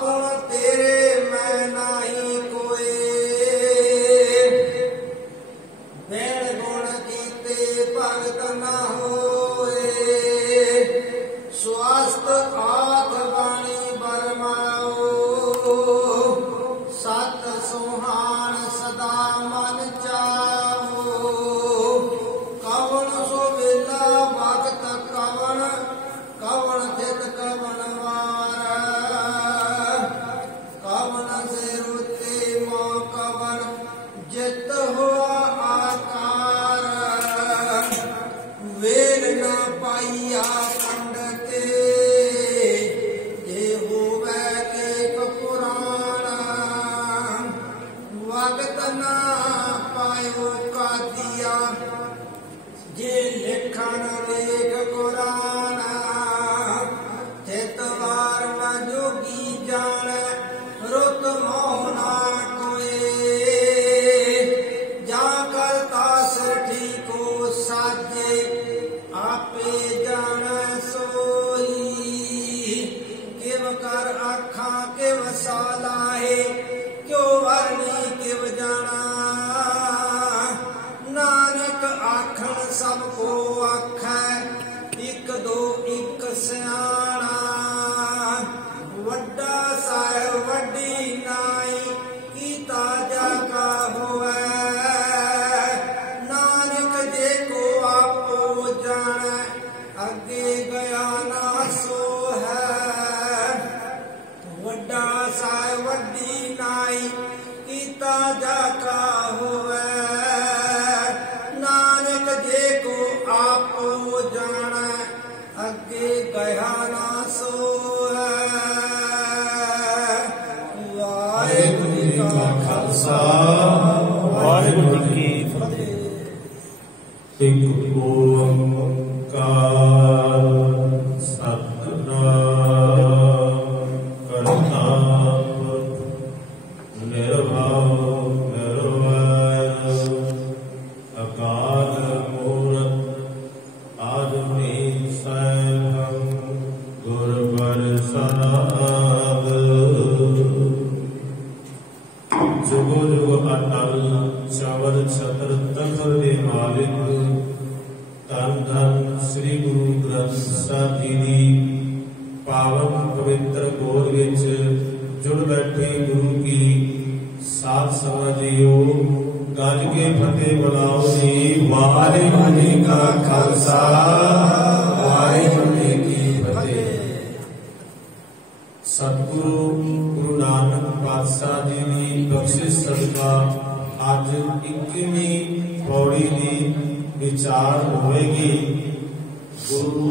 गुण तेरे मैं नाही कोई, बिन गुण कीते भगत न होए। स्वास्थ आख बाणी बरमाओ, सत सुहान सदा मन चावो। कवन सो वेला भगत कवन, कवन चित कवन वार। कवन से रुते मों कवन जित हुआ आकार। वेल न पाइया पंडते, जे होवे एक पुराण। वक्त न पायो का दिया, जे लिखन लेख कुरान। चितवार न जोगी जाने, रुत मोह ना कोई। जा करता सठी को साजे, आपे जान सोई। किव कर आखा किव सालाहे, क्यों वरनी किव जाना। नानक आखन सबको आखै, इक दो इक सियाणा। वड्डा साहिब वड्डी नाई, कीता जागा होवै। नानक जे को आपो जाने, अगे गया ना सो है। वड्डा साहिब वड्डी नाई, कीता जागा होवै। नानक जे को आपो जाने, अगे गया ना सो है। वाहिगुरु जी का खालसा, वाहिगुरु जी की फतेह। एक ओंकार सतनाम करता निर्भव निर्वैर। अकाल मूरत आदि सैभं, गुर प्रसाद। जुगो जुग अटल चवर छत्र तखत दे मालिक। धन धन श्री गुरु ग्रंथ ਸਾਹਿਬ जी ਦੀ पावन पवित्र गोद विच जुड़ बैठे गुरु की साध संगत जीओ। गज के फतेह बुलाओ जी। वाहिगुरु जी का खालसा, वाहिगुरु जी की फतेह। सतगुरु गुरु नानक पातशाह जी की बख्शिश सदका अज 21वीं पौड़ी की विचार होएगी। गुरु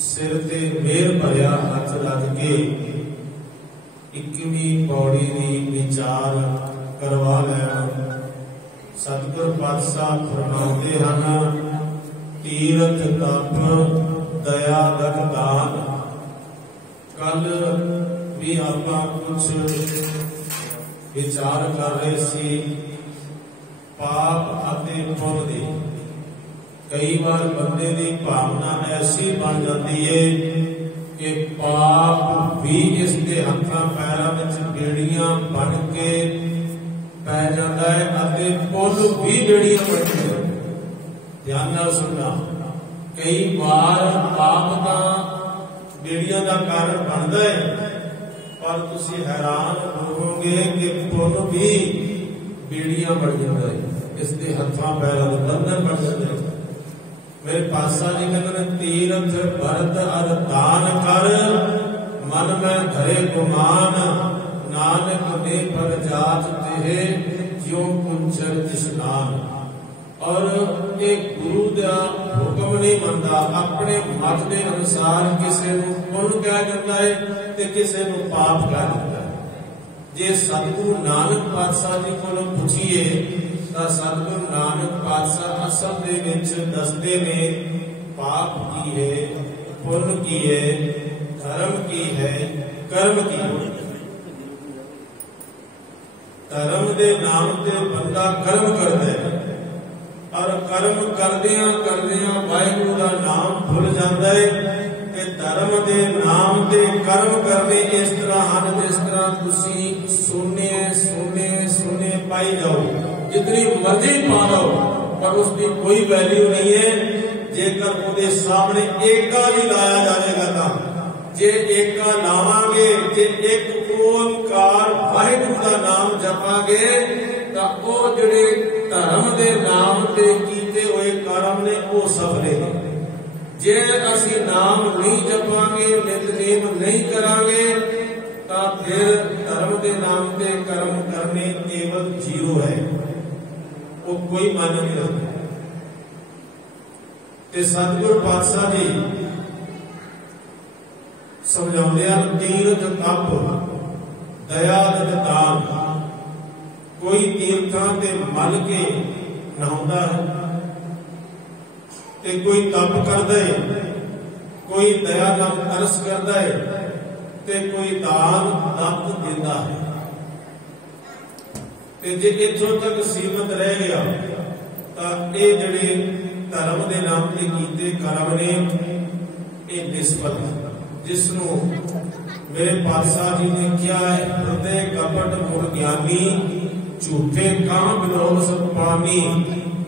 सिर ते मेहर भरिया हथ रख के 21वीं पौड़ी की विचार करवा लेना। सतगुर पातशाह फरमाते हैं, तीरथ तप दया दक दान। कल भी आप कुछ विचार कर रहे सी पाप अते पुण्य दी। कई बार बंदे की भावना ऐसी बन जाती है कि पाप भी इसके हथां पैरों में बेड़ियां बन के पै जाता है, अते पुण्य भी बेड़ियां बन के। ध्यान नाल सुनना, कई बार पाप का बेड़ियां का कारण बनता है, पर तुसी हैरान होवोगे कि पुण्य भी बेड़ियां बन जाता है, इसके हथां पैरों में बंधन बन जाते हैं। मेरे पासा जी कहते तीरथ भरत अर दान कर, मन में धरे गुमान। नानक ने पर जात तेहे, ज्यों कुंचर स्नान। और एक गुरु का हुक्म नहीं मनता, अपने मत के अनुसार किसी को पुण्य कह जाता है ते किसी को पाप कह जाता है। जे सतगुरु नानक पातशाह जी को पूछिए तो सतगुरु नानक पातशाह असल दे विच दसदे ने पाप की है, पुण्य की है, धर्म की है, कर्म की है। धर्म के नाम से बंदा कर्म करता है और कर्म करदियां करदियां वाहिगुरु का नाम भुल जाता है। धर्म के नाम से कर्म करने इस तरह हैं जिस तरह तुसी सुने सुने सुने पाई जाओ, जितनी मर्जी पा लो, पर उसकी कोई वैल्यू नहीं है जेकर उहदे सामने एका नहीं लाया जाएगा। तो जे एका लावांगे, जे एक ओंकार वाहिगुरू का नाम जपांगे तो वो जिहड़े धर्म के नाम ते कीते हुए कर्म ने वो सफले ने। जे असी नाम नहीं जपांगे, नितनेम नहीं करांगे तो फिर धर्म के नाम ते कर्म करने केवल जीरो है, वो कोई मान्य नहीं रखता। ते सतगुरु पातशाह जी समझाते हैं तीर्थ तप दया दान। कोई तीर्थां ते मल के नहाउंदा है ते कोई तप करदा है, कोई दया का तरस करदा है ते कोई दान दत्त देता है। ते जे इत्थों तक सीमित रह गया तो ये जिहड़े धर्म के नाम ते कीते कर्म ने ये निस्बत है, जिसनों मेरे पातशाह जी ने क्या है, हृदय कपट मुर ज्ञानी झूठे काम विनोद सब पानी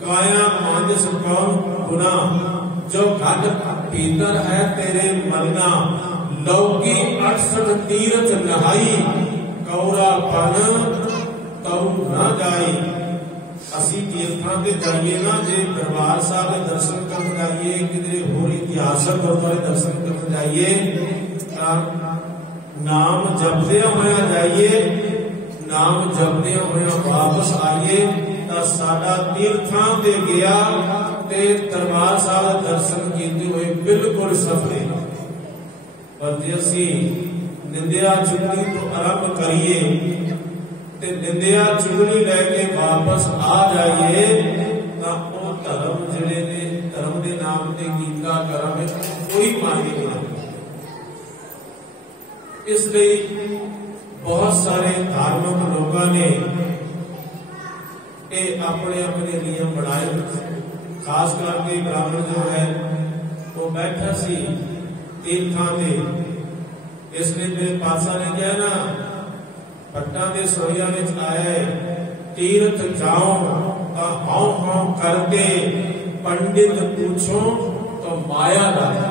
काया मानस कौन गुना जो घट भीतर है तेरे मरना लौकी 68 तीर्थ नहाई कौरा पन तऊ न जाई। असी तीर्थां ते जाइए ना, जे दरबार साहब के दर्शन करने जाइए, किधरे होर इतिहासक गुरुद्वारे दर्शन करने जाइए, नाम जपदिया होया जाइए, नाम जपदिया होया वापस आइए तो साडा तीर्थां ते गया ते दरबार साहब दर्शन कीते हुए बिल्कुल सफले। पर जे असी निंदिया चुगली तो आरंभ करिए ते निंदिया चुगली लैके वापस आ जाइए तो वो धर्म जिहड़े ने धर्म के नाम ते कीता कर्म कोई मायने नहीं रखता। इसलिए बहुत सारे धार्मिक लोगों ने ये अपने अपने नियम बनाए। खास करके ब्राह्मण जो है वो बैठा सी तीर्थां ते, इसलिए मेरे पातशाह ने कहा ना पट्टा के सोरिया में आया है, तीर्थ जाओ तो हाउ हाउ करके पंडित पूछो तो माया लागे,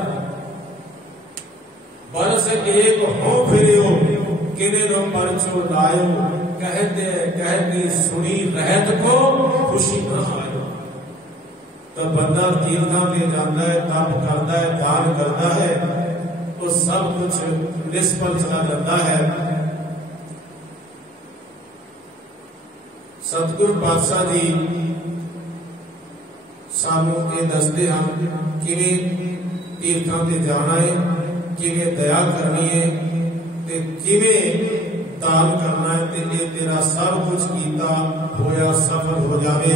बरस एक हो फिरो किने नो परचो लायो, कहती सुनी रहत को खुशी न आयो। तो बंदा तीर्थां पे जाता है, तप करता है, दान करता है, तो सब कुछ निष्फल चला जाता है। सतगुरु पातशाह जी सानू ये दसते हैं किवें तीर्थां ते जाना है, किवें दया करनी है ते किवें दान करना है। ते ये तेरा सब कुछ कीता होया सफल हो जावे,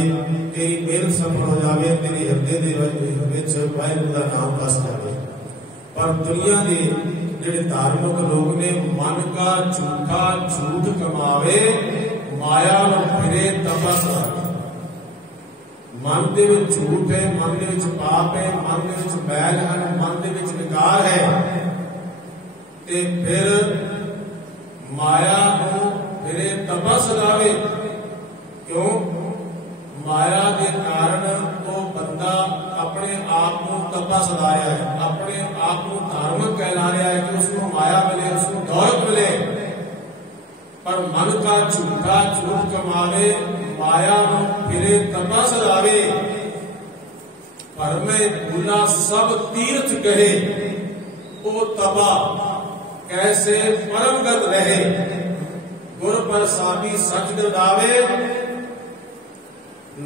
तेरी मेहनत सफल हो जावे, तेरे हृदय दे विच वाहिगुरू दा नाम बस जावे। पर दुनिया के जिहड़े धार्मिक लोग ने मन का झूठा झूठ कमावे, माया नु फिरे तपस मन दे विच झूठ है, मन दे विच पाप है, मन दे विच बैल है, मन दे विच विकार है, ते फिर माया नु फिरे तपस लावे। क्यों? माया के कारण तो बंदा अपने आप को तपस लाया है, अपने आप को धार्मिक कहला रहा है कि उसको माया मिले, उसको दौलत मिले, पर मन का झूठा झूठ कमावे, माया नु फिरे तपस लावे। पर में भूला सब तीर्थ कहे, ओ तबा कैसे परमगत रहे, गुर प्रसादी सच गदावे,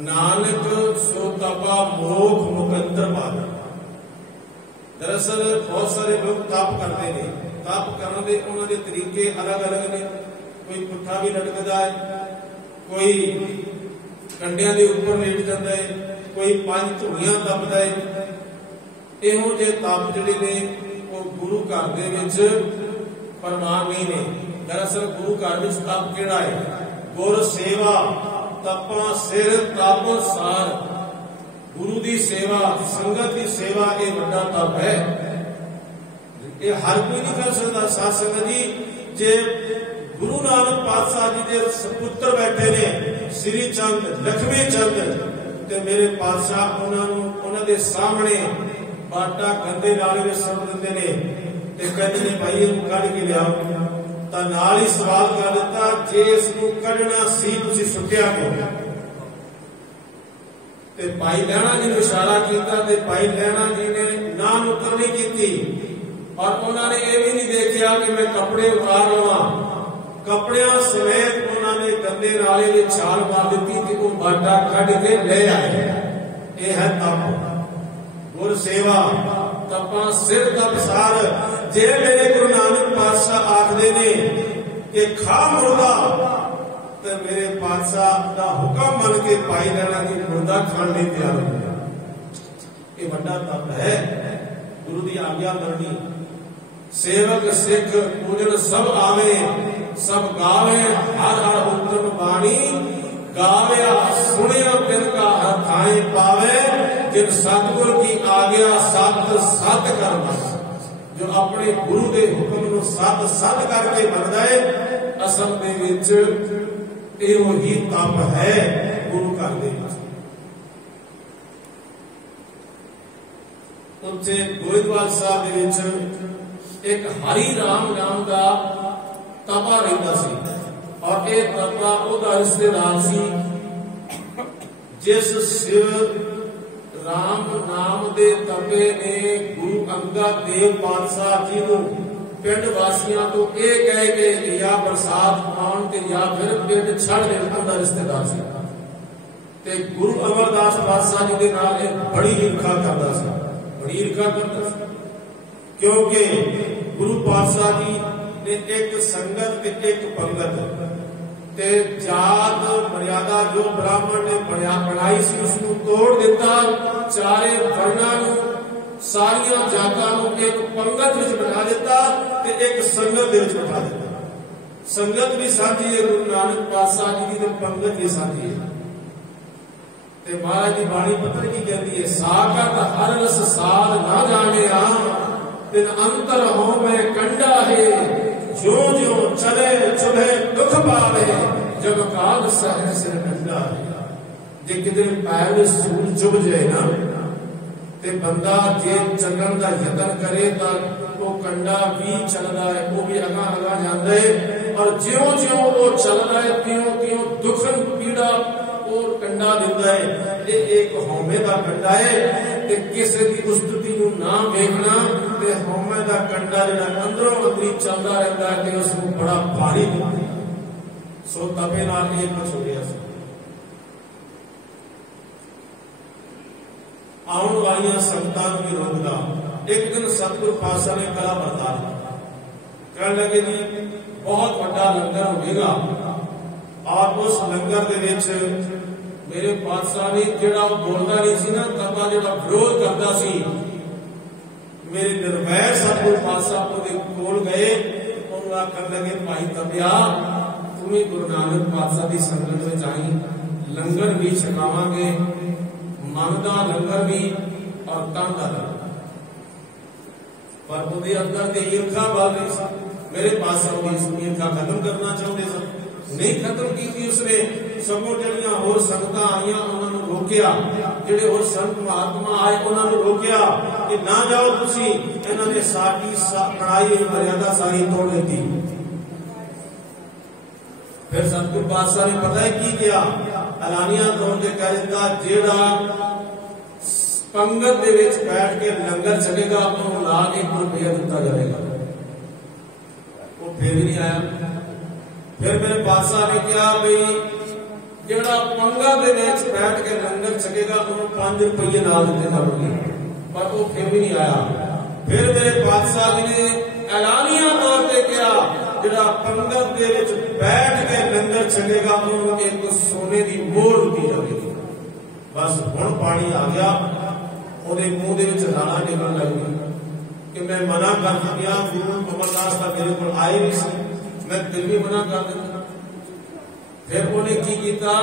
नानक सो तपा मोख मुकंदर पावे। दरअसल बहुत सारे लोग तप करते हैं, तप करने के उन्होंने तरीके अलग अलग ने। कोई पुट्ठा भी लटकता है, कोई कंडिया के ऊपर लेट जाता है, कोई 5 धूड़ियां तपता है। इहो जे तप जिहड़े ने वो गुरु घर दे विच प्रमाण नहीं ने। दरअसल गुरु घर विच तप किहड़ा है? गुर सेवा तपा सिर तप सार। गुरु की सेवा, संगत की सेवा ये बड़ा तप है। ये हर कोई नहीं कर सकता। साध संगत जी, जे गुरु नानक पातशाह जी के सपुत्र बैठे ने श्री चंद लखमी चंद, ते मेरे पातशाह उन्होंने सामने बाटा गंदे नाले में सुट दिंदे ने, ते कहते ने भाई इहनूं कढ के लियाओ। तां नाल ही सवाल कर दिता, जे इसनूं कढना सी तुसीं सुट्टिया क्यों? ते भाई लैणा जी ने इशारा किया, ते भाई लैणा जी ने ना नुक्कर नहीं की, और उन्होंने ये भी नहीं देखा कि मैं कपड़े उतार लवा। कपड़िया समेत उन्होंने गंदे नाले में छाल मार दी कि वो बाटा कढ के ले आए। ये है तप, गुर सेवा, तपा सिर तप सार। जे मेरे गुरु नानक पातशाह आखदे ने कि खा मुर्दा, तो मेरे पातशाह का हुक्म मन के भाई लैणा जी मुर्दा खाने लई तैयार हो गया। ये बड़ा तप है, गुरु की आज्ञा करनी। सेवक सिख पूजन सब आवे, सब गावे हर हर उत्तम बाणी। गावे सुनिया बिन का हर थाए पावे, जिन सतगुर की आज्ञा सत सत करना। जो अपने गुरु के हुक्म को सत सत करके मनदा है, असल दे विच इहो ही तप है गुरु घर दे विच। उत्थे गोइंदवाल साहब दे विच एक हरि राम नाम का तपा रहता सी, और ये तपा ओदा रिश्तेदार सी जिस शिव राम नाम दे तपे ने गुरु अंगद देव पातशाह जी को पिंड वासियों को ये कह के या बरसात पाउण ते या फिर पिंड छड़ देण दा रिश्तेदार सी। ते गुरु अमरदास पातशाह जी दे नाल बड़ी ईर्खा करदा सी, बड़ी ईर्खा करदा सी, क्योंकि गुरु पातशाह जी ने एक संगत ते एक पंगत ते जात मर्यादा जो ब्राह्मण ने बनाई सी उसको तोड़ दिता। चारे वर्णा सारिया जातां एक पंगत विच बना दिता ते एक संगत दे विच बिठा दिता। संगत भी साझी है गुरु नानक पातशाह जी की, पंगत भी साझी है। ते महाराज की बाणी पता की कहती है, साकत हर रस साल ना जाने दिन अंतर हो मैं कंडा है, जो जो चले चुभे दुख पावे, जब काल सह सिर कंडा है। जे किधर पैर में सूल चुभ जाए ना, ते बंदा जे चलण का यतन करे तो वो कंडा भी चलता है, वो भी अगा अगा जाता है, और ज्यों ज्यों वो चलता है त्यों त्यों दुखन पीड़ा वो कंडा दिंदा है। ये एक हौमे का कंडा है, ते किसी की उस्तुति को ना देखना, ते हौमे का कंडा जिहड़ा अंदरों अंदरी चलता रहता है कि उसको बड़ा भारी होता है। सो तपे नाल एक कुछ हो गया। आउण वालियां संगतां भी रोकदा। एक दिन सतगुरु पातशाह ने कला बरता दी, कहने लगे जी बहुत बड़ा लंगर होगा, और उस लंगर दे विच मेरे पातशाह ने जिहड़ा बोलदा नहीं सी ना, तपा जिहड़ा विरोध करदा सी, मेरे निर्वैर सतगुरु पातशाह दे कोल गए, उन्होंने आखन लगे भाई तपिया तुम्हें गुरु नानक पातशाह की संगत में आई, लंगर भी छकावांगे, मन का लंगर भी और तन का लंगर। पर उहदे अंदर ते ईर्खा बल रही सी। मेरे पातशाह की ईर्खा खत्म करना चाहते सन, नहीं खत्म की उसने। सगों जिहड़ियां होर संगतां आईयां उन्होंने रोकिया, जिहड़े होर संत महात्मा आए उन्होंने रोकिया कि ना जाओ तुसी, इन्होंने साडी बनाई हुई मर्यादा सारी तोड़ दी। फिर सतगुरु पातशाह ने पता है की किया, ऐलानिया तौर पर कह दिता जिहड़ा पंगत दे विच बैठ के लंगर चलेगा उन्होंने ला के 1 रुपया दिता जाएगा। वो फिर भी नहीं आया। फिर मेरे पातशाह ने कहा भाई जिहड़ा पंगत दे विच बैठ के लंगर चलेगा उन्होंने 5 रुपये ना दिते जाएंगे, पर वो फिर भी नहीं आया। फिर मेरे पातशाह जी ने ऐलानिया तौर पर कहा जिहड़ा पंगत दे विच बैठ के लंगर चलेगा उन्होंने 1 सोने की मोहर दी जाएगी। बस हुण पानी आ गया, ਉਹਦੇ ਮੂੰਹ ਦੇ ਵਿੱਚ ਰਾਣਾ ਨਿਕਲਣ ਲੱਗ ਗਈ ਕਿ ਮੈਂ ਮਨਾ ਕਰ ਦਿੱਤਾ। ਗੁਰੂ ਅਮਰਦਾਸ ਦਾ ਮੇਰੇ ਕੋਲ ਆਏ ਨਹੀਂ ਸੀ, ਮੈਂ ਫਿਰ ਵੀ ਮਨਾ ਕਰ ਦਿੱਤਾ। ਫਿਰ ਉਹਨੇ ਕੀ ਕੀਤਾ,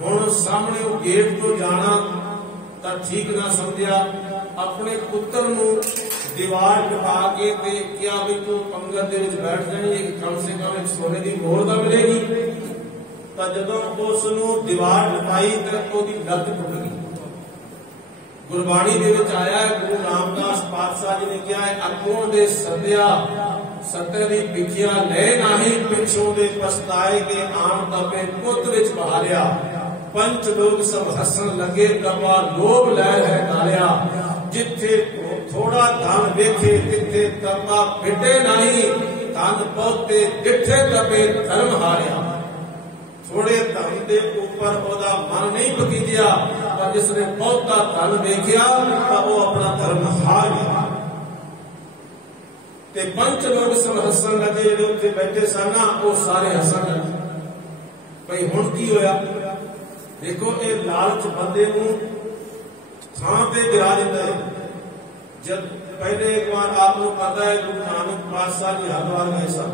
ਹੁਣ ਸਾਹਮਣੇ ਉਹ ਗੇਟ ਤੋਂ ਜਾਣਾ ਤਾਂ ਠੀਕ ਨਾ ਸਮਝਿਆ, ਆਪਣੇ ਪੁੱਤਰ ਨੂੰ दीवार टपा के ते क्या भी तू पंगत दे विच बैठ जानी है कि कम से कम एक सोने की मोहर तो मिलेगी। तो जदों उस नूं दीवार टपाई तो ओदी लत टुट गई। गुरबाणी दे विच आया है, गुरु रामदास पातशाह जी ने कहा है, अगों दे सद्या सत्य दी पिखिया ले नाही, पिछों दे पछताए के आम तपे पुत विच बहालिया। पंच लोग सब हसन लगे, गवा लोभ लै है गालिया। जिथे थोड़ा धन वेखे तिथे तपा फिटे नहीं, धन बहुते डिठे तपे धर्म हारिया। थोड़े धन के ऊपर ओदा मन नहीं भतीजिया, पर जिसने बहुता धन वेख्या तो वो अपना धर्म हार गया। ते पंच लोग सब हसन लगे, जेडे उत्थे बैठे सन वो सारे हसन लगे। भाई हुण की होया? देखो ये लालच बंदे नूं थां ते गिरा दिंदा है। जब पहले एक बार आपको पता है गुरु नानक पातशाह जी हरिद्वार गए सन,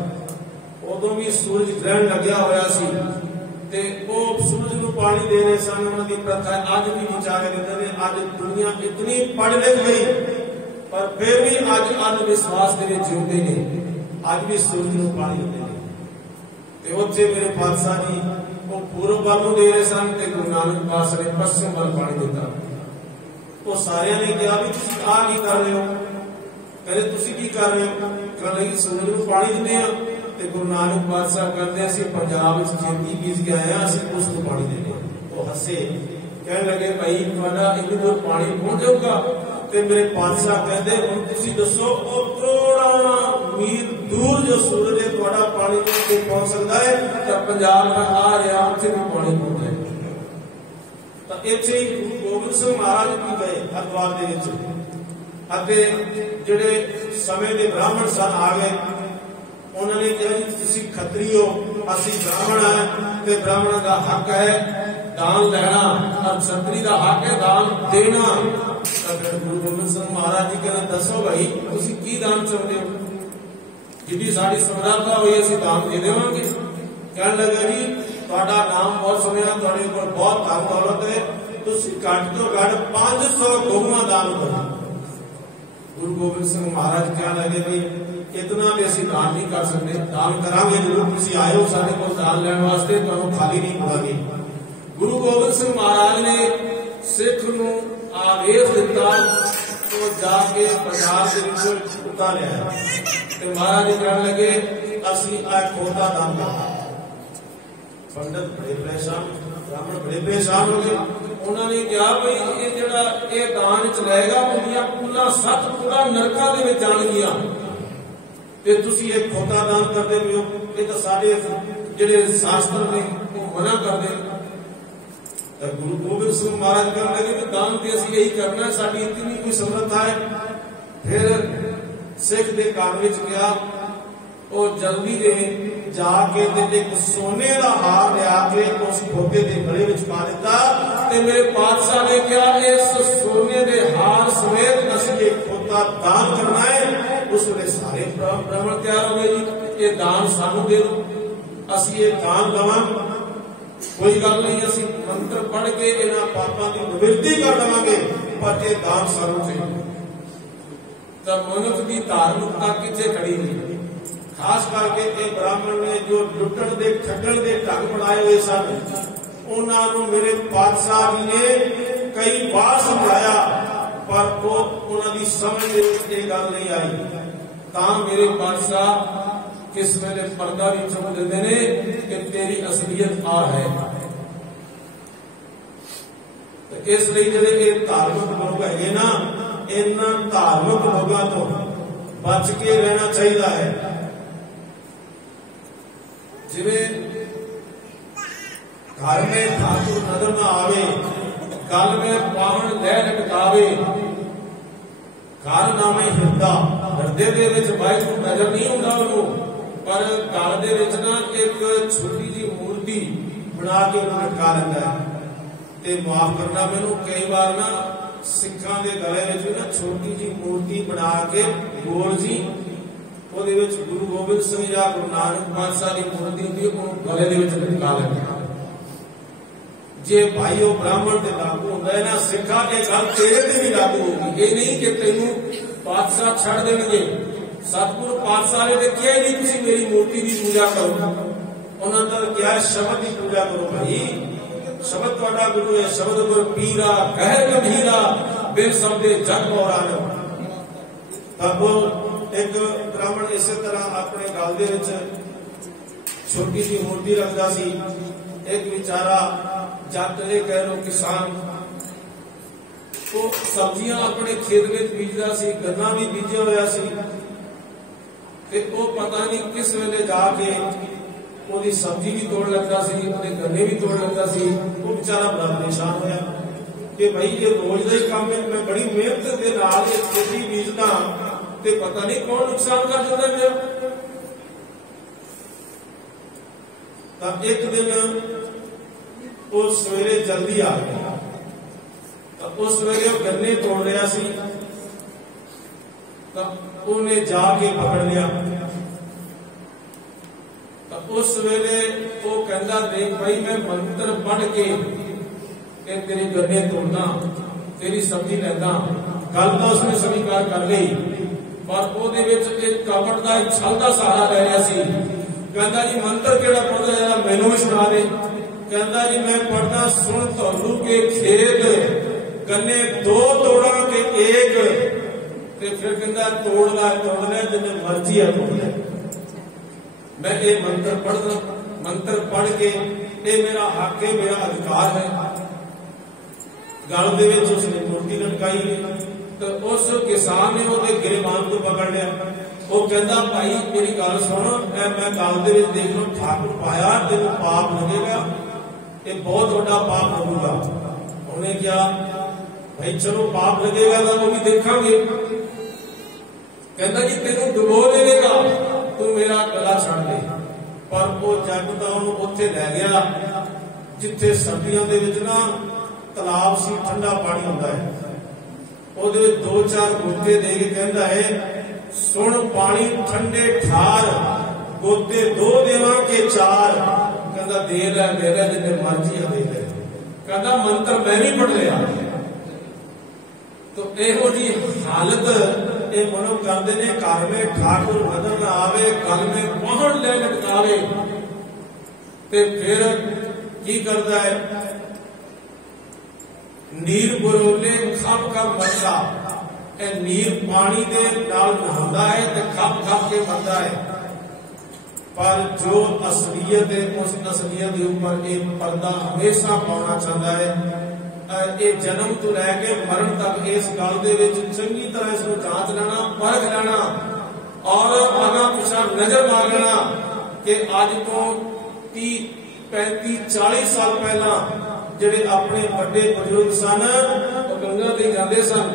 उदों भी सूरज ग्रहण लग्या होया सी ते वो सूरज नूं पानी दे रहे सन। उन्हां दी प्रथा अज भी विचारे दिंदे ने। अज दुनिया इतनी पढ़ लिख गई पर फिर भी अज अंधविश्वास दे विच जिउंदे ने। अज भी सूरज नूं पानी दिंदे ने ते उत्थे मेरे पातशाह जी वो पूर्व वाल नूं दे रहे सन ते गुरु नानक पातशाह ने पश्चिम वाल पानी दिता। वो सारे ने कहा भी तुसीं आ की कर रहे हो? कहते तुसीं की कर रहे हो? कहते सूरज नूं पानी दिंदे आ। ते गुरु नानक पातशाह कहते असीं पंजाब विच खेती बीज के आए, असीं उस नूं पानी दिंदे आ। वो हसे, कहने लगे भाई तुहाडा इन्नी दूर पानी पहुंच जाऊगा? ते मेरे पातशाह कहते हुण तुसीं दसो वो थोड़ा मील दूर जो सूरज है तुहाडा पानी कित्थे पहुंच सकदा है? तां पंजाब दा आ रहा उत्थे भी पानी पहुंच जाए। तां इत्थे ही गुरु गोबिंद सिंह महाराज भी गए हरिद्वार दे विच अते जिहड़े समय दे ब्राह्मण सन आ गए। उन्होंने कहा जी तुसीं खतरी हो, असीं ब्राह्मण है ते ब्राह्मण का हक है दान लेना और क्षत्रिय का हक है दान देना। गुरु गोबिंद सिंह महाराज जी कहते दसो भाई तुसीं की दान चाहते हो? जिहड़ी साडी समर्था होई असीं दान दे देवांगे। कहने लगे जी तुहाडा नाम बहुत सुनिया, तुहाडे कोल बहुत धन दौलत है, तुसीं घट तो घट 500 गऊआं दान करो। गुरु गोबिंद सिंह महाराज कहने लगे भी इतना भी असीं दान नहीं कर सकते, दान करांगे जरूर, तुसीं आए हो साडे कोल दान लैण वास्ते, तुहानूं खाली नहीं मुड़ांगे। गुरु गोबिंद सिंह महाराज ने सिख नूं आदेश दिता तो जाके पंजाब दे विच उतारिया ते महाराज जी कहण लगे असीं आ खोता दान करना। पंडित बड़े परेशान, ब्राह्मण बड़े परेशान हो गए। उन्होंने कहा भाई ये जिहड़ा ये दान च लएगा उन्दियां कुल्लां 7 कुल्लां नरकां दे विच जाणगीआं ते तुसीं ये खोता दान करदे पिओ, ये तां साडे जिहड़े शास्त्र ने मना करदे। गुरु गोबिंद सिंह महाराज कहने लगे दान तो असं यही करना है, साड़ी इतनी कोई समर्था है। फिर सिख के घर में गया और जल्दी दे जाके एक सोने का हार लिया के उस खोते के गले में पा दिता। मेरे पातशाह ने कहा इस सोने के हार समेत असं ये खोता दान करना है। उस वे सारे ब्राह्मण तैयार हो गए जी ये दान सानू दे दो, असं ये दान दवा, कोई गल नहीं, असं मंत्र पढ़ के इन्हां पापां की निवृत्ति कर देवांगे, पर यह दान सानू चाहिए। तब मनुष्य की धार्मिकता किथे खड़ी नहीं। खास करके ये ब्राह्मण ने जो लुटण दे ठगण दे ढंग बनाए हुए सन, उन्होंने मेरे पातशाह जी ने कई बार समझाया पर वो उन्होंने समझ ये गल नहीं आई। तां मेरे पातशाह किस वेले पर्दा भी चुक देते ने कि तेरी असलियत आ है। इसलिए जिहड़े धार्मिक लोग है ना, इन्हां धार्मिक लोगों तो बच के रहना चाहिए है। जिवें घर में ठाकुर नजर न आवे, गल में पावन लह लटकावे, घर नामे हृदय दे विच वाहिगुरू नजर नहीं आउंदा उहनूं, पर घर दे विच ना एक छोटी जी मूर्ति बना के लटका लैंदा है। ते माफ करना मैनूं कई बार ना सिखां दे गले विच ना छोटी जी मूर्ति बना के गोल जी ਉਹਦੇ ਵਿੱਚ ਗੁਰੂ ਗੋਬਿੰਦ ਸਿੰਘ ਜਾਂ ਗੁਰੂ ਨਾਨਕ ਪਾਤਸ਼ਾਹ ਦੀ ਮੂਰਤੀ ਹੁੰਦੀ ਹੈ, ਉਹਨੂੰ ਗਲੇ ਦੇ ਵਿੱਚ ਲਟਕਾ ਲੈਂਦੇ। जे भाई वो ब्राह्मण ते लागू होंदा है ना सिखा के गल तेरे ते भी लागू होगी। ये नहीं कि तेनू पातशाह छड़ देंगे। सतगुरु पातशाह ने तो क्या नहीं तुसी मेरी मूर्ति की पूजा करो, उन्होंने तो क्या शब्द की पूजा करो भाई। शब्द तुहाडा गुरु है, शब्द गुरु पीरा गहर गंभीरा बिन शब्दे जग और आयो। तब एक ब्राह्मण इस तरह अपने गल दे विच छोटी सी मूर्ति रखता सी। एक बेचारा जट ने कह लो किसान तो सब्जियां अपने खेत में बीजदा सी, गन्ना भी बीजा होया सी। ते वो पता नहीं किस वेले जाके ओदी सब्जी भी तोड़ लगता सी, ओदे गन्ने भी तोड़ लगता सी। वो बेचारा बड़ा परेशान होया कि भाई ये रोज का ही काम है, मैं बड़ी मेहनत के नाल ये खेती बीजदा ते पता नहीं कौन नुकसान कर दिंदा मेरा। तब एक दिन वो सवेरे जल्दी आ गया। तब उस वेले गन्ने तोड़ रहा सी, तब उन्हें जाके पकड़ लिया। तब उस वेले वो कहता देख भाई मैं मंत्र पढ़ के तेरे गन्ने तोड़ना, तेरी सब्जी लेना। गल तो उसने स्वीकार कर ली, पर ਉਹਦੇ ਵਿੱਚ एक कपट का एक छल का सहारा ले रहा सी। कहता जी मंत्र केड़ा पढ़दा जरा मैनू भी सुना दे। कहता जी मैं पढ़दा सुन तोलू के खेत गन्ने दो तोड़ा के एक। ते फिर कहता तोड़ ले जिन्ने मर्जी है तोड़ ले। मैं ये मंत्र पढ़दा, मंत्र पढ़ के ये मेरा हक है, मेरा अधिकार है। गल दे विच उसने मूर्ति लटकाई तो उस किसान ने वो गिरबान को पकड़ लिया। वो कहता भाई मेरी गल सुन, मैं गल दे विच देख लो ठाकुर पाया तेन पाप लगेगा, ये बहुत बड़ा पाप लगेगा। उन्हें क्या भाई चलो पाप लगेगा तो वो भी देखांगे। कहता जी तेन डुबो देगा, तू मेरा गला छड़ दे। पर वो जगदा उत्थे लै गया जिथे सर्दियों दे विच ना तलाब सी, ठंडा पानी होंदा है। ਉਹਦੇ 2-4 गोते दे के कहता है सुन पानी ठंडे ठार गोते 2 देवा के 4। कहता दे ले जिन्ने मर्जी दे ले। कहता मंत्र मैं भी पढ़ लिया। तो एहो जी हालत ये मनो करते ने घर में ठाकुर नजर न आवे, गल में पहुंच ले लटकावे। ते फिर की करता है नीर बरोले खप खप मरदा। नीर पानी दे नाल नहांदा है ते खप खप के मरदा है। पर जो असलियत है उस असलियत के ऊपर एक पर्दा हमेशा पाना चाहता है। ये जन्म तो लैके मरण तक इस गल दे विच चंगी तरह इसको जांच लेना, परख लेना और आगा पिछा नजर मार लेना कि अज तो 30, 35, 40 साल पहला ਜਿਹੜੇ ਆਪਣੇ ਵੱਡੇ ਬਜ਼ੁਰਗ ਸਨ ਉਹ ਗੰਗਾ ਤੇ ਜਾਂਦੇ ਸਨ।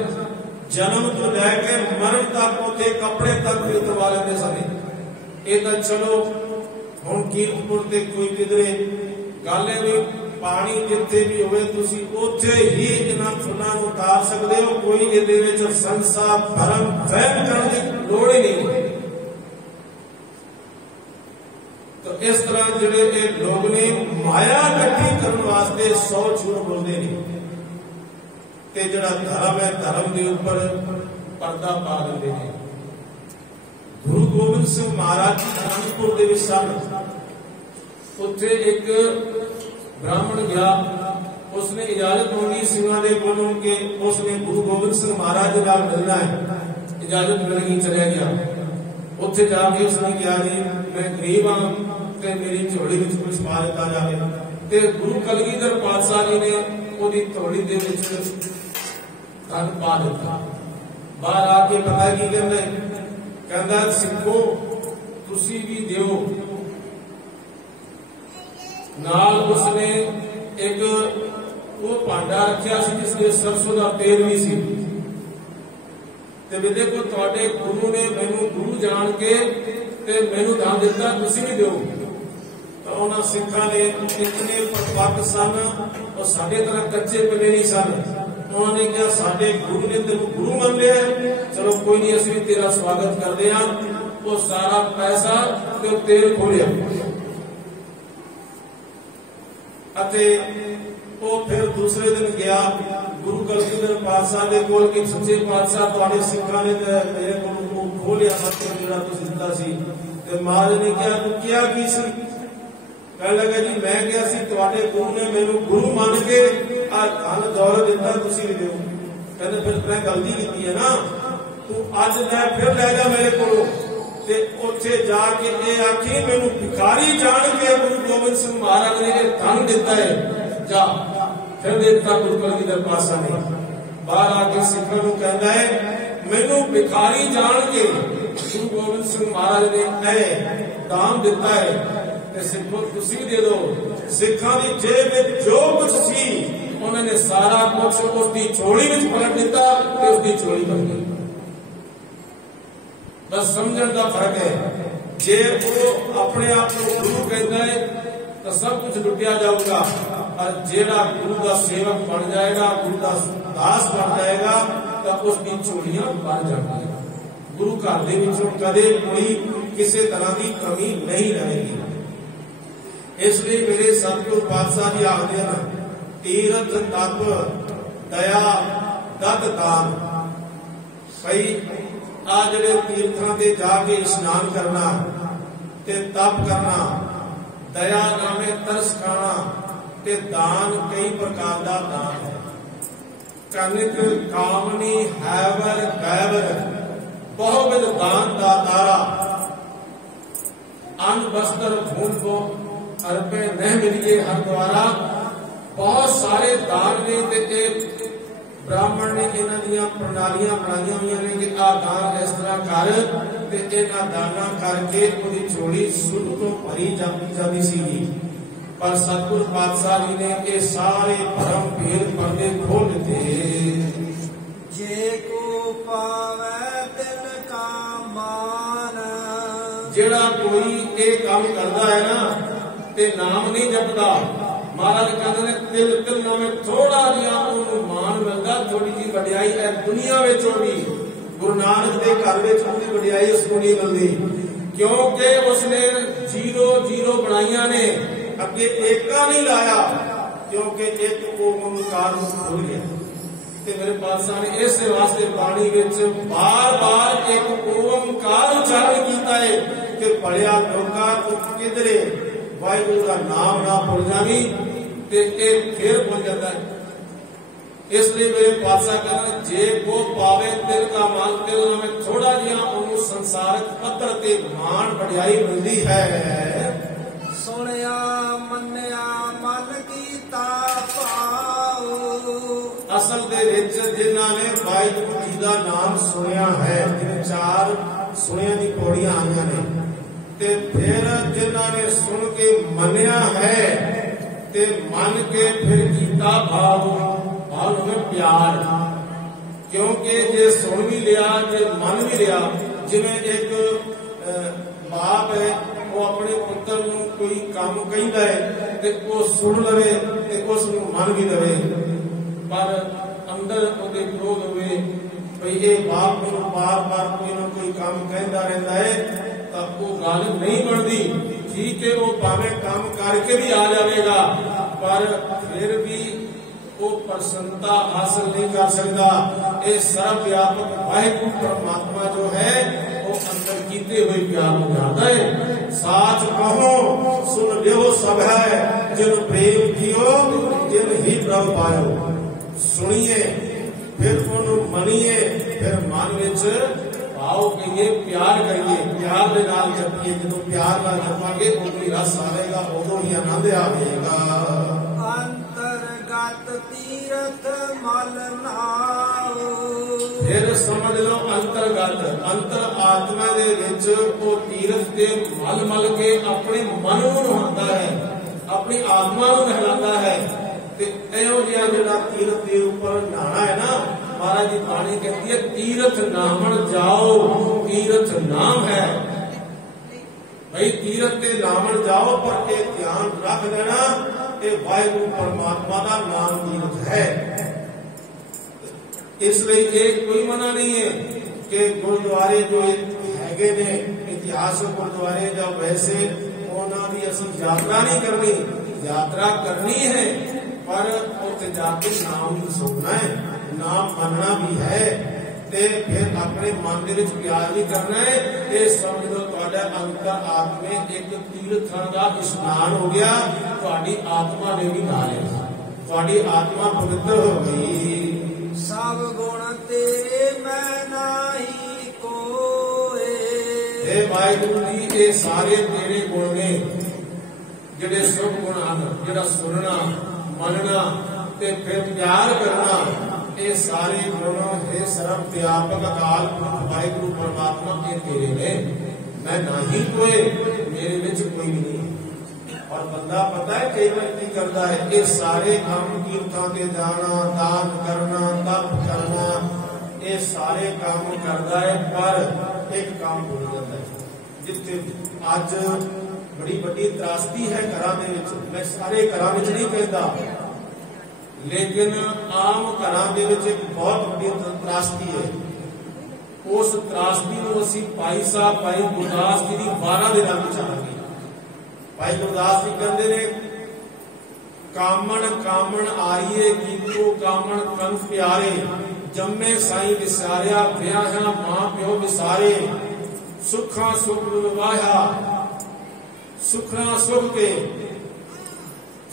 ਜਨਮ ਤੋਂ ਲੈ ਕੇ ਮਰਨ ਤੱਕ ਉੱਥੇ ਕੱਪੜੇ ਤੱਕ ਵੀ ਉਤਰਵਾ ਲੈਂਦੇ ਸਨ। ਇਹ ਤਾਂ ਚਲੋ ਹੁਣ ਕੀਰਤਪੁਰ ਤੇ ਕੋਈ ਕਿਧਰੇ ਗੱਲ ਹੈ ਵੀ ਪਾਣੀ ਜਿੱਥੇ ਵੀ ਹੋਵੇ ਤੁਸੀਂ ਉੱਥੇ ਹੀ ਇਹਨਾਂ ਫੁੱਲਾਂ ਨੂੰ ਉਤਾਰ ਸਕਦੇ ਹੋ। ਕੋਈ ਇਹਦੇ ਵਿੱਚ ਸੰਸਾ ਭਰਮ ਵਹਿਮ ਕਰਨ ਦੀ ਲੋੜ ਹੀ ਨਹੀਂ। तो इस तरह जिहड़े ये लोग ने माया इकट्ठी करने वास्ते 100 झूठ बोलते हैं ते जिहड़ा धर्म है धर्म के ऊपर पर्दा पा देते हैं। गुरु गोबिंद सिंह महाराज आनंदपुर के सन, उत्थे एक ब्राह्मण गया, उसने इजाजत मांगी सिंहां दे कोलों के उसने गुरु गोबिंद सिंह महाराज के नाल मिलना है। इजाजत मिल गई, चला गया। उत्थे जाके उसने कहा जी मैं गरीब हाँ ते मेरी झोली विच कुछ पा दिता जाए। ते गुरु कलगीधर पातशाह जी ने ओदी झोली दे विच धन पा दिता। बाहर आके पता की कहंदा सिखो तुसी भी दिओ। नाल उसने एक वो भांडा रखा सी जिसमें सरसों का तेल भी सी। ते वे देखो तुहाडे गुरु ने मैनू गुरु जान के ते मैनू दान दिता, तुसी भी दिओ। तो उन्होंने सिखा ने इतने पक्क सन और साडे तरह कच्चे पले नहीं सन। उन्होंने कहा साडे गुरु ने तेनू गुरु मान लिया, चलो कोई नहीं असीं भी तेरा स्वागत करते हैं। वो सारा पैसा ते तेल खोलिया ਉਹ ਫਿਰ ਦੂਸਰੇ ਦਿਨ ਗਿਆ ਗੁਰੂ ਕਲਗੀਧਰ ਪਾਤਸ਼ਾਹ ਦੇ ਕੋਲ ਕਿ ਸੱਚੇ ਪਾਤਸ਼ਾਹ ਤੁਹਾਡੇ ਸਿੱਖਾਂ ਨੇ ਮੇਰੇ ਕੋਲ ਖੋਲਿਆ ਸੱਚ ਜਿਹੜਾ ਤੁਸੀਂ ਦਿੱਤਾ ਸੀ। ਤੇ ਮਹਾਰਾਜ ਨੇ ਕਿਹਾ ਤੂੰ ਕਿਹਾ ਕੀ ਸੀ? ਕਹਿਣ ਲੱਗਾ ਜੀ ਮੈਂ ਕਿਹਾ ਸੀ ਤੁਹਾਡੇ ਗੁਰੂ ਨੇ ਮੈਨੂੰ ਗੁਰੂ ਮੰਨ ਕੇ ਆ ਧਨ ਦੌਲਤ ਦਿੱਤਾ, ਤੁਸੀਂ ਵੀ ਦਿਓ। ਕਹਿੰਦੇ ਫਿਰ ਮੈਂ ਗਲਤੀ ਕੀਤੀ ਹੈ ਨਾ, ਤੂੰ ਅੱਜ ਲੈ ਫਿਰ ਲੈ ਜਾ ਮੇਰੇ ਕੋਲੋਂ ਤੇ ਉੱਥੇ ਜਾ ਕੇ ਇਹ ਆਖੀ ਮੈਨੂੰ ਭਿਖਾਰੀ ਜਾਣ ਕੇ ਗੁਰੂ ਗੋਬਿੰਦ ਸਿੰਘ ਮਹਾਰਾਜ ਨੇ ਇਹ ਧਨ ਦਿੱਤਾ ਹੈ, ਜਾ। ਫਿਰ ਦਿੱਤਾ ਗੁਰੂ ਕਲਗੀਧਰ ਪਾਤਸ਼ਾਹ ਨੇ। ਬਾਹਰ ਆ ਕੇ ਸਿੱਖਾਂ ਨੂੰ ਕਹਿੰਦਾ ਹੈ ਮੈਨੂੰ ਭਿਖਾਰੀ ਜਾਣ ਕੇ ਗੁਰੂ ਗੋਬਿੰਦ ਸਿੰਘ ਮਹਾਰਾਜ ਨੇ ਇਹ ਦਾਨ ਦਿੱਤਾ ਹੈ ਤੇ ਸਿੱਖੋ ਤੁਸੀਂ ਦੇ ਦਿਓ। ਸਿੱਖਾਂ ਦੀ ਜੇਬ ਵਿੱਚ ਜੋ ਕੁਝ ਸੀ ਉਹਨਾਂ ਨੇ ਸਾਰਾ ਕੁਝ ਉਸ ਦੀ ਝੋਲੀ ਵਿੱਚ ਪਲਟ ਦਿੱਤਾ ਤੇ ਉਸ ਦੀ ਝੋਲੀ ਭਰ ਗਈ। ਬਸ ਸਮਝਣ ਦਾ ਫਰਕ ਹੈ। ਜੇ ਉਹ ਆਪਣੇ ਆਪ ਨੂੰ ਗੁਰੂ ਕਹਿੰਦਾ ਹੈ ਤਾਂ ਸਭ ਕੁਝ ਲੁੱਟਿਆ ਜਾਊਗਾ, ਪਰ ਜਿਹੜਾ ਗੁਰੂ ਦਾ ਸੇਵਕ ਬਣ ਜਾਏਗਾ, ਗੁਰੂ ਦਾ ਦਾਸ ਬਣ ਜਾਏਗਾ ਤਾਂ ਉਸ ਦੀ ਝੋਲੀਆਂ ਭਰ ਜਾਣਗੀਆਂ। ਗੁਰੂ ਘਰ ਦੇ ਵਿੱਚੋਂ ਕਦੇ ਕੋਈ ਕਿਸੇ ਤਰ੍ਹਾਂ ਦੀ ਕਮੀ ਨਹੀਂ ਰਹੇਗੀ। ਇਸ ਲਈ ਮੇਰੇ ਸਤਿਗੁਰੂ ਪਾਤਸ਼ਾਹ ਜੀ ਆਖਦੇ ਹਨ ਤੀਰਥ ਤਪ ਦਇਆ ਦਤ ਦਾਨ। ਭਈ ਆ ਜਿਹੜੇ ਤੀਰਥਾਂ ਤੇ ਜਾ ਕੇ ਇਸ਼ਨਾਨ ਕਰਨਾ ਤੇ ਤਪ ਕਰਨਾ, ਦਇਆ ਨਾਮੇ ਤਰਸ ਖਾਣਾ ਤੇ ਦਾਨ ਕਈ ਪ੍ਰਕਾਰ ਦਾ ਦਾਨ ਹੈ। ਕਨਿਕ ਕਾਮਨੀ ਹੈਵਰ ਗੈਵਰ ਬਹੁਵਿਧ ਦਾਨ ਦਾ ਤਾਰਾ ਅਨ ਬਸਤਰ ਭੂਮ ਕੋ ਅਰਪੇ ਨਹਿ ਮਿਲੀਏ ਹਰ ਦੁਆਰਾ। ਬਹੁਤ ਸਾਰੇ ਦਾਨ ਨੇ ਤੇ ਇਹ ਬ੍ਰਾਹਮਣ ਨੇ ਇਹਨਾਂ ਦੀਆਂ ਪ੍ਰਣਾਲੀਆਂ ਬਣਾਈਆਂ ਹੋਈਆਂ ਨੇ ਕਿ ਆਹ ਦਾਨ ਇਸ ਤਰ੍ਹਾਂ ਕਰ ਤੇ ਇਹਨਾਂ ਦਾਨਾਂ ਕਰਕੇ ਉਹਦੀ ਝੋਲੀ ਸੁੱਧ ਤੋਂ ਭਰੀ ਜਾਂਦੀ ਸੀ। ਪਰ ਸਤਿਗੁਰੂ ਪਾਤਸ਼ਾਹ ਜੀ ਨੇ ਇਹ ਸਾਰੇ ਭਰਮ ਭੇਦ ਪਰਦੇ ਖੋਲ ਦਿੱਤੇ। ਜੇ ਕੋ ਪਾਵੈ ਤਿਨ ਕਾ ਮਾਨ। ਜਿਹੜਾ ਕੋਈ ਇਹ ਕੰਮ ਕਰਦਾ ਹੈ ਨਾ ਤੇ ਨਾਮ ਨਹੀਂ ਜਪਦਾ, ਮਹਾਰਾਜ ਕਹਿੰਦੇ ਨੇ ਤਿਲ ਤਿਲ ਨਾਮੇ ਥੋੜਾ ਜਿਹਾ ਉਹਨੂੰ ਮਾਣ ਮਿਲਦਾ, ਥੋੜੀ ਜਿਹੀ ਵਡਿਆਈ ਹੈ ਦੁਨੀਆ ਵਿੱਚ ਹੋਣੀ। ਗੁਰੂ ਨਾਨਕ ਦੇ ਘਰ ਵਿੱਚ ਉਹਦੀ ਵਡਿਆਈ ਉਸ ਨੂੰ ਨਹੀਂ ਮਿਲਦੀ, ਕਿਉਂਕਿ ਉਸਨੇ 0 ਬਣਾਈਆਂ ਨੇ, ਅੱਗੇ ਏਕਾ ਨਹੀਂ ਲਾਇਆ, ਕਿਉਂਕਿ ਇੱਕ ਓਮਕਾਰ ਨੂੰ ਭੁੱਲ ਗਿਆ। ਤੇ ਮੇਰੇ ਪਾਤਸ਼ਾਹ ਨੇ ਇਸੇ ਵਾਸਤੇ ਬਾਣੀ ਵਿੱਚ ਬਾਰ-ਬਾਰ ਇੱਕ ਓਮਕਾਰ ਉਚਾਰਨ ਕੀਤਾ ਹੈ ਕਿ ਭਲਿਆ ਲੋਕਾਂ ਤੋਂ ਕਿਧਰੇ ਵਾਹਿਗੁਰੂ ਦਾ ਨਾਮ ਨਾ ਭੁੱਲ ਜਾਵੀਂ ਤੇ ਇਹ ਫਿਰ ਭੁੱਲ ਜਾਂਦਾ ਹੈ। ਇਸ ਲਈ ਮੇਰੇ ਪਾਤਸ਼ਾਹ ਕਹਿੰਦੇ ਜੇ ਕੋ ਪਾਵੇ ਤਿਲ ਕਾ ਮਾਨ, ਤਿਲ ਨਾਮੇ ਥੋੜਾ ਜਿਹਾ ਉਹਨੂੰ ਸੰਸਾਰਿਕ ਪੱਧਰ ਤੇ ਮਾਣ ਵਡਿਆਈ ਮਿਲਦੀ ਹੈ। ਸੁਣਿਆ ਮੰਨਿਆ ਮਨ ਕੀਤਾ ਭਾਉ। ਅਸਲ ਦੇ ਵਿੱਚ ਜਿਨ੍ਹਾਂ ਨੇ ਵਾਹਿਗੁਰੂ ਜੀ ਦਾ ਨਾਮ ਸੁਣਿਆ ਹੈ, ਜਿਨ 4 ਸੁਣਿਆ ਦੀ ਪੌੜੀਆਂ ਆਈਆਂ ਨੇ, ਤੇ ਫਿਰ ਜਿਨ੍ਹਾਂ ਨੇ ਸੁਣ ਕੇ ਮੰਨਿਆ ਹੈ ਤੇ ਮੰਨ ਕੇ ਫਿਰ ਕੀਤਾ ਭਾਵ ਹੋਵੇ ਪਿਆਰ। ਕਿਉਂਕਿ ਜੇ ਸੁਣ ਵੀ ਲਿਆ ਤੇ ਮੰਨ ਵੀ ਲਿਆ, ਜਿਵੇਂ ਇੱਕ ਬਾਪ ਹੈ ਉਹ ਆਪਣੇ ਪੁੱਤਰ ਨੂੰ ਕੋਈ ਕੰਮ ਕਹਿੰਦਾ ਹੈ ਤੇ ਉਹ ਸੁਣ ਲਵੇ ਤੇ ਉਸ ਨੂੰ ਮੰਨ ਵੀ ਲਵੇ, ਪਰ ਅੰਦਰ ਉਹਦੇ ਵਿਰੋਧ ਹੋਵੇ ਭਈ ਇਹ ਬਾਪ ਮੈਨੂੰ ਬਾਰ-ਬਾਰ ਕੋਈ ਨਾ ਕੋਈ ਕੰਮ ਕਹਿੰਦਾ ਰਹਿੰਦਾ ਹੈ ਤਾਂ ਉਹ ਗੱਲ ਨਹੀਂ ਬਣਦੀ। ਠੀਕ ਹੈ, ਉਹ ਭਾਵੇਂ ਕੰਮ ਕਰਕੇ ਵੀ ਆ ਜਾਵੇਗਾ ਪਰ ਫਿਰ ਵੀ ਉਹ ਪ੍ਰਸੰਨਤਾ ਹਾਸਲ ਨਹੀਂ ਕਰ ਸਕਦਾ। ਇਹ ਸਰਵ ਵਿਆਪਕ ਵਾਹਿਗੁਰੂ ਪਰਮਾਤਮਾ ਜੋ ਹੈ ਉਹ ਅੰਦਰ ਕੀਤੇ ਹੋਏ ਪਿਆਰ ਨੂੰ ਜਾਣਦਾ ਹੈ। ਸਾਚ ਕਹੋ ਸੁਣ ਲਿਓ ਸਭ ਹੈ, ਜਿਨ ਪ੍ਰੇਮ ਕੀਓ ਤਿਨ ਹੀ ਪ੍ਰਭ ਪਾਇਓ। ਸੁਣੀਏ ਫਿਰ ਉਹਨੂੰ ਮੰਨੀਏ, ਫਿਰ ਮਨ ਵਿੱਚ ਆਓ ਕਹੀਏ ਪਿਆਰ ਕਰੀਏ, ਪਿਆਰ ਦੇ ਨਾਲ ਜਪੀਏ। ਜਦੋਂ ਪਿਆਰ ਨਾਲ ਜਪਾਂਗੇ ਉਦੋਂ ਹੀ ਰਸ ਆਵੇਗਾ, ਉਦੋਂ ਹੀ ਆਨੰਦ ਆਵੇਗਾ। ਅੰਤਰਗਤ ਤੀਰਥ ਮਲ ਨਾਉ। ਫਿਰ ਸਮਝ ਲਓ ਅੰਤਰਗਤ, ਅੰਤਰ ਆਤਮਾ ਦੇ ਵਿੱਚ ਉਹ ਤੀਰਥ ਤੇ ਮਲ ਮਲ ਕੇ ਆਪਣੇ ਮਨ ਨੂੰ ਨਹਾਉਂਦਾ ਹੈ, ਆਪਣੀ ਆਤਮਾ ਨੂੰ ਨਹਿਲਾਉਂਦਾ ਹੈ। ਤੇ ਇਹੋ ਜਿਹਾ ਜਿਹੜਾ ਤੀਰਥ ਦੇ ਉੱਪਰ ਨਹਾਣਾ ਹੈ ਨਾ, ਮਹਾਰਾਜ ਦੀ ਬਾਣੀ ਕਹਿੰਦੀ ਹੈ ਤੀਰਥ ਨਾਮਣ ਜਾਓ, ਤੀਰਥ ਨਾਮ ਹੈ। ਭਈ ਤੀਰਥ ਤੇ ਨਾਮਣ ਜਾਓ, ਪਰ ਇਹ ਧਿਆਨ ਰੱਖ ਲੈਣਾ ਇਹ ਵਾਹਿਗੁਰੂ ਪਰਮਾਤਮਾ ਦਾ ਨਾਮ ਤੀਰਥ ਹੈ। ਇਸ ਲਈ ਇਹ ਕੋਈ ਮਨਾ ਨਹੀਂ ਹੈ ਕਿ ਗੁਰਦੁਆਰੇ ਜੋ ਹੈਗੇ ਨੇ ਇਤਿਹਾਸਕ ਗੁਰਦੁਆਰੇ ਜਾਂ ਵੈਸੇ ਉਹਨਾਂ ਦੀ ਅਸੀਂ ਯਾਤਰਾ ਨਹੀਂ ਕਰਨੀ, ਯਾਤਰਾ ਕਰਨੀ ਹੈ पर उत्थे जाके नाम सुनना है, नाम मनना भी है, ते फिर अपने मन दे विच प्यार भी करना है। ये समझ लो तुहाडा अंतर आत्मे एक तीर्थां दा इशनान हो गया, तुहाडी आत्मा ने भी नहा लिया, तुहाडी आत्मा पवित्र हो गई। सब गुण तेरे मैं नाही कोए। हे वाहिगुरू जी, ये सारे तेरे गुण ने, जिहड़े शुभ गुण हैं, जिहड़ा सुनना मनना ते फिर प्यार करना, ये सारे गुण हे सर्व व्यापक अकाल पुरख वाहिगुरू परमात्मा के तेरे ने, मैं नहीं कोई, मेरे विच कोई भी नहीं। और बंदा पता है कई बार की करता है, ये सारे काम कीर्तां ते जाना, दान करना, तप करना, ये सारे काम करता है, पर एक काम भूल जाता है। जिथे अज बड़ी बड़ी त्रासदी है घरां दे विच, मैं सारे घरां विच नहीं कहता, लेकिन आम घरां दे विच एक बहुत बड़ी त्रासदी है। उस त्रासदी नूं असीं भाई साहब भाई गुरदास जी दी 12 दिनां विच आवांगे। भाई गुरदास जी कहंदे ने, कामण कामण आईए कीतो कामण कंस प्यारे, जम्मे साईं विसारिया ब्याहा मां प्यो विसारे, सुखा सुख विवाहा सुखना सुख के।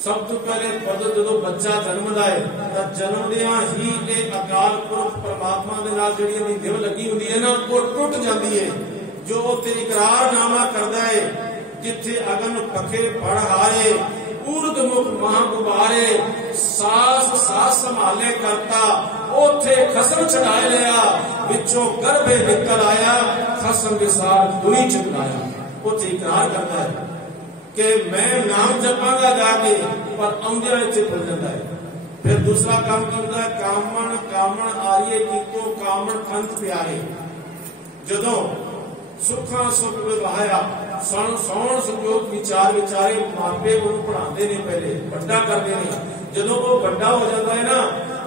सब तो पहले पद जो बच्चा जन्मदा है, तो जन्मदिया ही अकाल पुरख परमात्मा दे नाल जिहड़ी दिल लगी हुंदी है ना, वो टुट जाती है। जो उत्ते इकरारनामा करदा है, जिथे अगन पखे पड़ हारे, ऊर्द मुख महा गुबारे, सास सास संभाले करता, ओथे खसम छड़ाए लिया, विचों गर्भे निकल आया, खसम विसार दुनी चुकाया। ओथे इकरार करता है कि मैं नाम जपांगा जाके, पर आउंदे इत्थे भुल जाता है। फिर दूसरा काम करता है, कामण कामण आईए कीतो कामण कंत प्यारे। जदों सुखा सुख विवाहिया, सण सौण संयोग विचार विचारे, मापे उन्हें पढ़ाते ने, पहले बड़ा करते हैं। जदों वो बड़ा हो जाता है ना,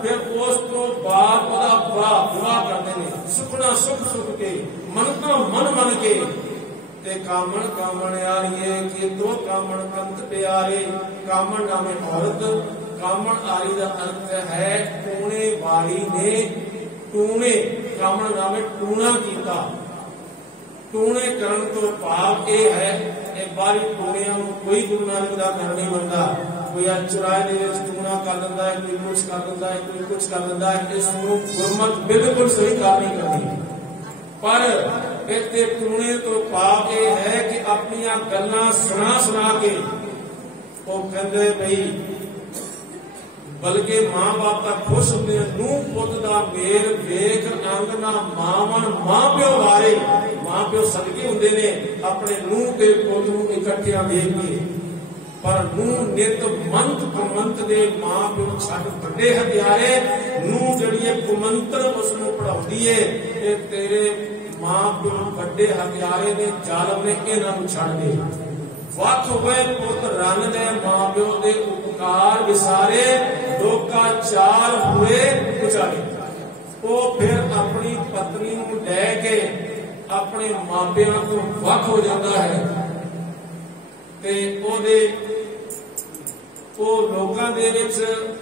फिर उस तो बाद विवाह करते हैं, सुखना सुख सुख के, मनता मन मन के। ते कामण कामण आईए कीतो कामण कंत प्यारे, कामण नामे औरत, कामण आरी का अर्थ है टूणे वाली ने, टूणे कामण नामे टूणा कीता। टूणे करन तो भाव ये है, एक बारी टूणिया कोई गुरु नानक दा घर नहीं बनता। कोई चुराए दे विच टूणा कर दिंदा है, कोई कुछ कर दिंदा है, कोई कुछ कर दिंदा है। इस गुरमत बिल्कुल सही काम नहीं करती, पर इत्थे टूणे तो भाव ये है कि अपनी गल्लां सुना सुना के वो कहंदे बई, बल्कि मां बाप का खुश होंदे, नूह पुत दा मेल वेख अंग ना मावन मां प्यो वारे। मां प्यो सदके हुंदे ने अपने नूह ते पुत नूं इकट्ठियां देख के, पर नूह नित मंत कुमंत दे मां प्यो छड्ड वड्डे हथियारे। नूह जिहड़ी कुमंत्र उसनूं पढ़ाउंदी है, ते तेरे मां प्यो वड्डे हथियारे ने, जालम ने इन्हां नूं छड्ड दे। वख होए पुत रन दे मां प्यो दे उपकार विसारे, लोका चार हुए उचारे। वो फिर अपनी पत्नी नूं लै के अपने मापियां तो वख हो जाता है, ते ओदे ਉਹ ਲੋਕਾਂ ਦੇ ਵਿੱਚ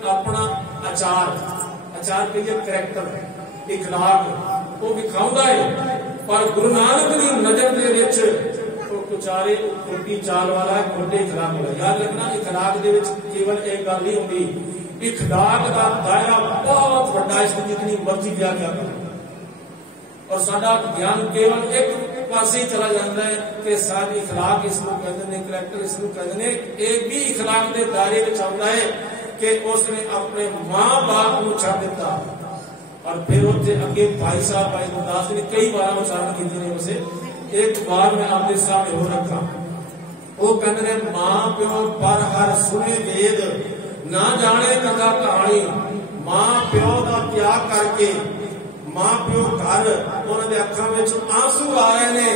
ਆਪਣਾ ਆਚਾਰ ਕਹੀਏ ਕਰੈਕਟਰ ਇਖਲਾਕ ਉਹ ਵਿਖਾਉਂਦਾ ਹੈ। ਪਰ ਗੁਰੂ ਨਾਨਕ ਦੀ ਨਜ਼ਰ ਦੇ ਵਿੱਚ ਉਹ ਕੁਚਾਰੇ ਖੋਟੀ ਚਾਲ ਵਾਲਾ ਹੈ, ਖੋਟੇ ਇਖਲਾਕ ਵਾਲਾ। ਯਾਦ ਰੱਖਣਾ, ਇਖਲਾਕ ਦੇ ਵਿੱਚ ਕੇਵਲ ਇਹ ਗੱਲ ਨਹੀਂ ਹੁੰਦੀ, ਇਖਲਾਕ ਦਾ ਦਾਇਰਾ ਬਹੁਤ ਵੱਡਾ, ਇਸ ਦੀ ਜਿਤਨੀ ਮਰਜ਼ੀ ਵਿਆਖਿਆ ਕਰੋ। और साडा ज्ञान केवल एक पासे ही चला जाता है कि सारे इखलाक इसको कहते हैं, करैक्टर इसको कहते हैं। एक भी इखलाक के दायरे में आता है कि उसने अपने मां बाप को छड़ दिता। और फिर उसके अगे भाई साहब भाई गुरदास ने कई बार उच्चारण किए ने, उसे एक बार मैं आपके सामने हो रखा। वो कहते हैं, मां प्यो पर हर सुने वेद, ना जाने कथा कहानी। मां प्यो का त्याग करके मां प्यो घर उन्होंने अखां विच आंसू आ रहे ने,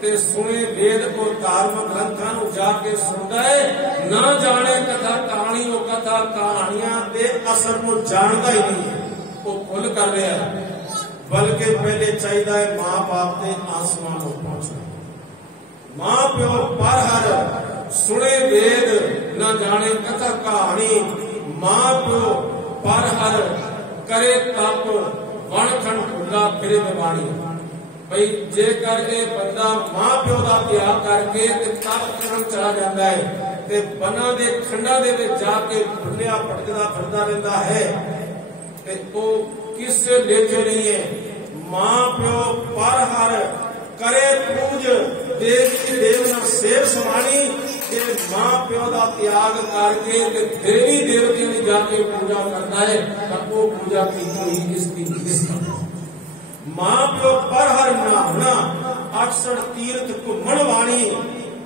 ते सुने वेद और धार्मिक ग्रंथां नूं जाके सुनदा है। ना जाने कथा कहानी, वो कथा कहानियां दे असर नूं जानदा ही नहीं है, वो भुल कर रहा है। बल्कि पहले चाहिए मां बाप के आंसुआं नूं पहुंचना। मां प्यो पर हर सुने वेद, ना जाने कथा कहानी। मां प्यो पर हर करे तप वन खंड भुला फिरे निवाणी। भाई जेकर ये बंदा मां प्यो का त्याग करके तप करन चला जाता है ते बना दे खंडा दे विच जाके भुलिया भटकदा फिरदा रहिंदा है ते वो किसे लेखे नहीं है। मां प्यो पर हर करे पूज देवी देवना सेव समानी कि मां प्यो का त्याग करके देवी देवतियों की जाके पूजा करता है तो वो पूजा की इसकी मां प्यो पर हर नहाना 68 तीर्थ घुमण वाणी।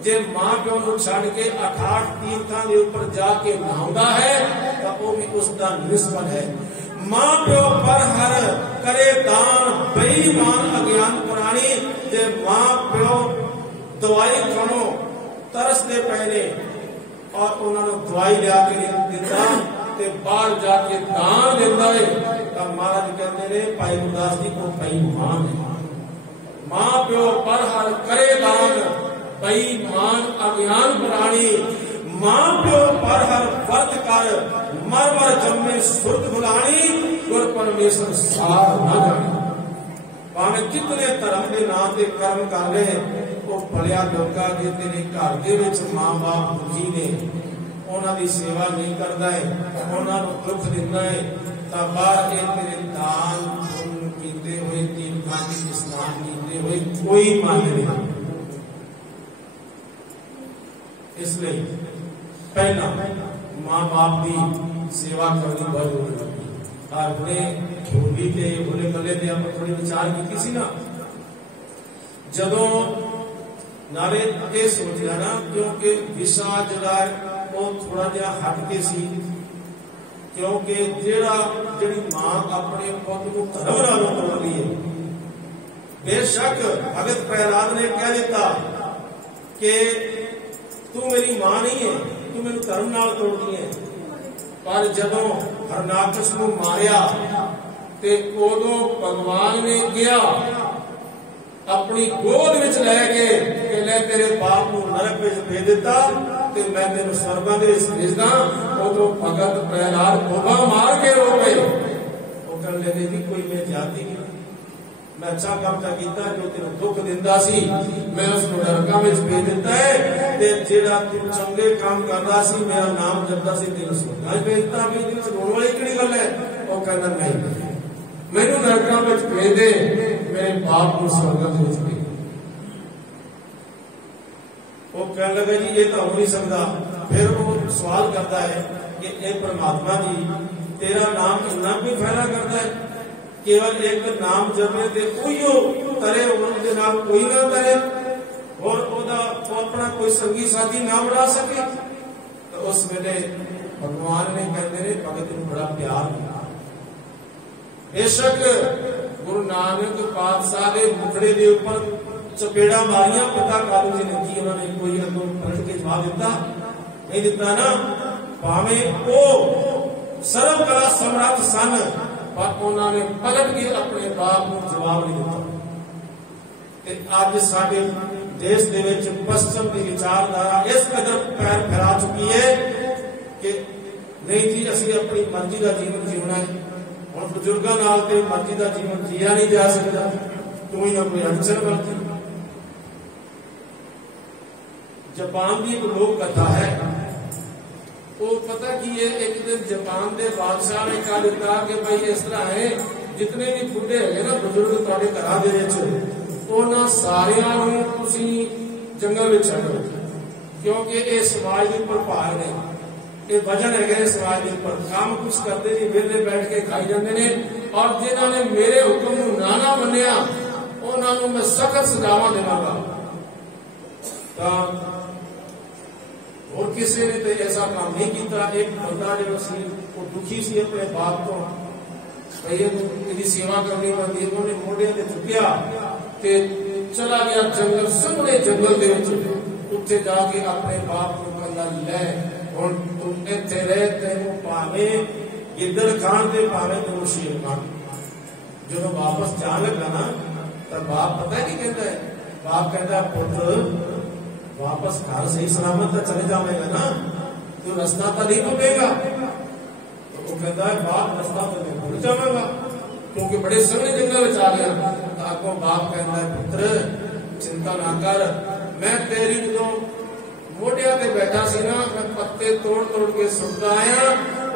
जे मां प्यो नूं छड्ड के 68 तीर्थां दे उपर जाके नहाउंदा है तो वो भी उसका निस्बत है। मां प्यो पर हर करे दान बेईमान अज्ञान पुरानी। जे मां प्यो दवाई खाणों तरसते पहले और उन्होंने दवाई लिया के दिता ते बाहर जाके दान देता है तो महाराज कहते ने भाई गुरदास जी को बेईमान है। मां प्यो पर हर करे दान बेईमान अज्ञान पुरानी। मां प्यो पर हर वर्त कर मर मर जम्मे सुरत भुलानी। गुर परमेश्वर सार न जाने। भावे कितने धर्म के नाम से कर्म कर रहे वो भलिया लोका जे तेरे घर दे विच मां बाप दुखी ने उन्हां दी सेवा नहीं करता है उन्हां नूं दुख दिंदा है तां बाहर ये तेरे दान पुण्य कीते हुए तीर्थां च स्नान कीते हुए कोई मान नहीं। इसलिए पहला मां बाप की सेवा करनी बहुत जरूरी है। अपने होली के होले गले ने आप थोड़ी विचार की सी ना जदों नाले ये सोचा ना क्योंकि विषा जरा वो थोड़ा जहा हट के सी क्योंकि जेड़ा जेड़ी मां अपने पुत को धर्म नालों तोड़ ली है। बेशक भगत प्रहलाद ने कह दिता कि तू मेरी मां नहीं है तू मेरे धर्म नाल तोड़नी है। पर जदों हरनाकश को मारिया ते उदों भगवान ने गया अपनी गोद विच लैके ले तेरे बाप को नरक विच भेज दिता ते मैं तेरे स्वर्गां दे विच भेजदा। उदों भगत प्रहलाद भोगा मार के रो गए। वो कहने लगे जी कोई मैं जाती नहीं मैं अच्छा काम किया जो तेरे दुख दिंदा सी मैं उसको नरकां विच भेज दिता है ते जेड़ा तू चंगे काम करदा सी मेरा नाम जपदा सी तेरे स्वर्गां विच भेजदा। भी इहदे विच रोण वाली किहड़ी गल है। वो कहंदा नहीं मैनू नरकां विच भेज दे मेरे बाप को स्वर्गां विच भेज। वो कहने लगा जी ये तो हो नहीं सकता। फिर वो सवाल करता है कि ए परमात्मा जी तेरा नाम इतना भी फैला करता है केवल एक नाम जपे ते उहियो करे उनके नाम कोई ना करे और ओदा अपना कोई संगी साथी ना बना सके। तो उस वेले भगवान ने कहते ने भगत को बड़ा प्यार किया। बेशक गुरु नानक पातशाह के मुखड़े के ऊपर चपेड़ा मारिया पिता कालू जी ने की उन्होंने कोई अगों पलट के जवाब दिता नहीं दिता ना। भावे वो सर्व कला सम्राट सन पर उन्होंने पलट के अपने बाप को जवाब नहीं दिता। अज साडे देश दे विच पश्चिम की विचारधारा इस कदर पैर फैला चुकी है कि नहीं जी असीं अपनी मर्जी का जीवन जीना है। हुण बजुर्गों नाल ते मर्जी का जीवन जिया नहीं जा सकता कोई ना कोई अड़चन बनती। जापान की एक लोक कथा है वो पता की है एक दिन जापान के बादशाह ने कहा दिता कि भाई इस तरह है जितने भी बुढ़े है ना बुजुर्ग तुहाडे घरां दे विच उन्हां सारियां नूं तुसीं जंगल विच छड्डो क्योंकि ये समाज के उपर भार ने ये वजन है समाज के उपर काम कुछ करते नहीं वेले बैठ के खाई जाते हैं। और जिन्हों ने मेरे हुक्म नूं ना मन्निया उन्हां नूं मैं सख्त सजावां देवांगा। और किसी ने तो ऐसा काम नहीं किया। एक बंदा जो वो दुखी सी अपने बाप को यदि सेवा करनी पड़ती उन्होंने मोढ़े से चुकया ते चला गया जंगल सामने जंगल दे विच उत्थे जाके अपने बाप को कहंदा ले हुण तू इत्थे रह तैनूं भावे गिद्दड़ खान ते भावे तैनूं शेर खान। जदों वापस जान लगा ना तो बाप पता की कहता है बाप कहता पुत्र वापस घर सही सलामत तो चले जाएगा ना तो रास्ता तो नहीं पवेगा। वो कहता है बाप रस्ता तो मैं भूल जावांगा क्योंकि बड़े संघने जंगल में आ गया। आपको बाप कहता है पुत्र चिंता ना कर, मैं तेरी जो मोटिया ते बैठा सी ना, मैं पत्ते तोड़ तोड़ के सुटता आया,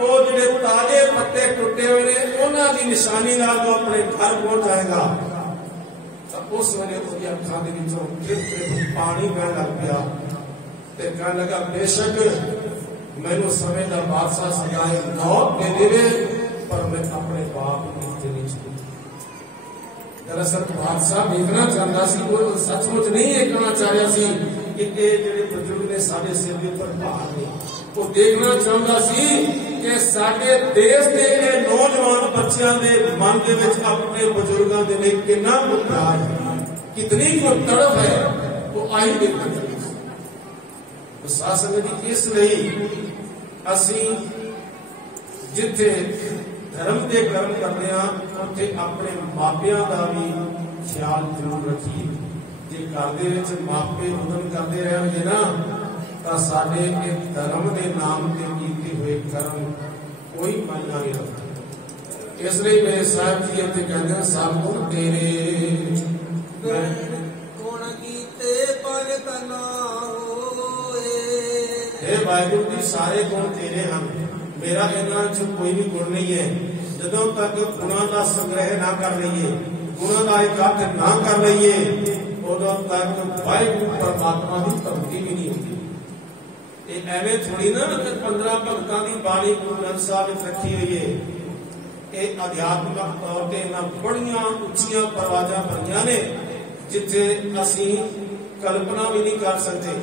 वो जो ताजे पत्ते टुटे हुए ने उन्होंने की निशानी ला तो अपने घर पहुंच जाएगा। उस वेले उसकी अखा पानी बहन लग गया, कहने लगा बेशक मैनू समय का बादशाह सजाए मौत दे दे पर मैं अपने बाप की नहीं छू। दरअसल बादशाह देखना चाहता सी, वो सचमुच नहीं देखना चाह रहा सी कि ये जेडे बुजुर्ग ने साडे सिर के ऊपर भार ने, वो देखना चाहता सी कि साडे देश के नौजवान बच्चों के मन के विच अपने बुजुर्गों के लिए कितना प्यार है, कितनी को तड़प है, वो आई देखना चाहता। संगत इसलिए असी जिथे धर्म के कर्म करते हैं उथे अपने मापिया का भी ख्याल जरूर रखिए। जे घर मापे उदन करते रहेंगे ना तो साडे धर्म के नाम से कीते हुए कर्म कोई मायना नहीं रखता। इसलिए मेरे साहब जी इतने कहते हैं सब गुण तेरे गुण कीते पर तना हे वाहिगुरु जी सारे गुण तेरे हैं, मेरा इन्हां च कोई भी गुण नहीं है। जदों तक गुणों का संग्रह ना कर लईए, गुणों का इकट्ठ ना कर लईए, उदों तक वाहिगुरु परमात्मा की भक्ति भी नहीं होती। ये एवं थोड़ी ना 15 भगतों की बाणी गुरु ग्रंथ साहिब रखी हुई है। ये अध्यात्मक तौर पर बड़िया उच्चिया परवाजा भरिया ने जिथे असी कल्पना भी नहीं कर सकते।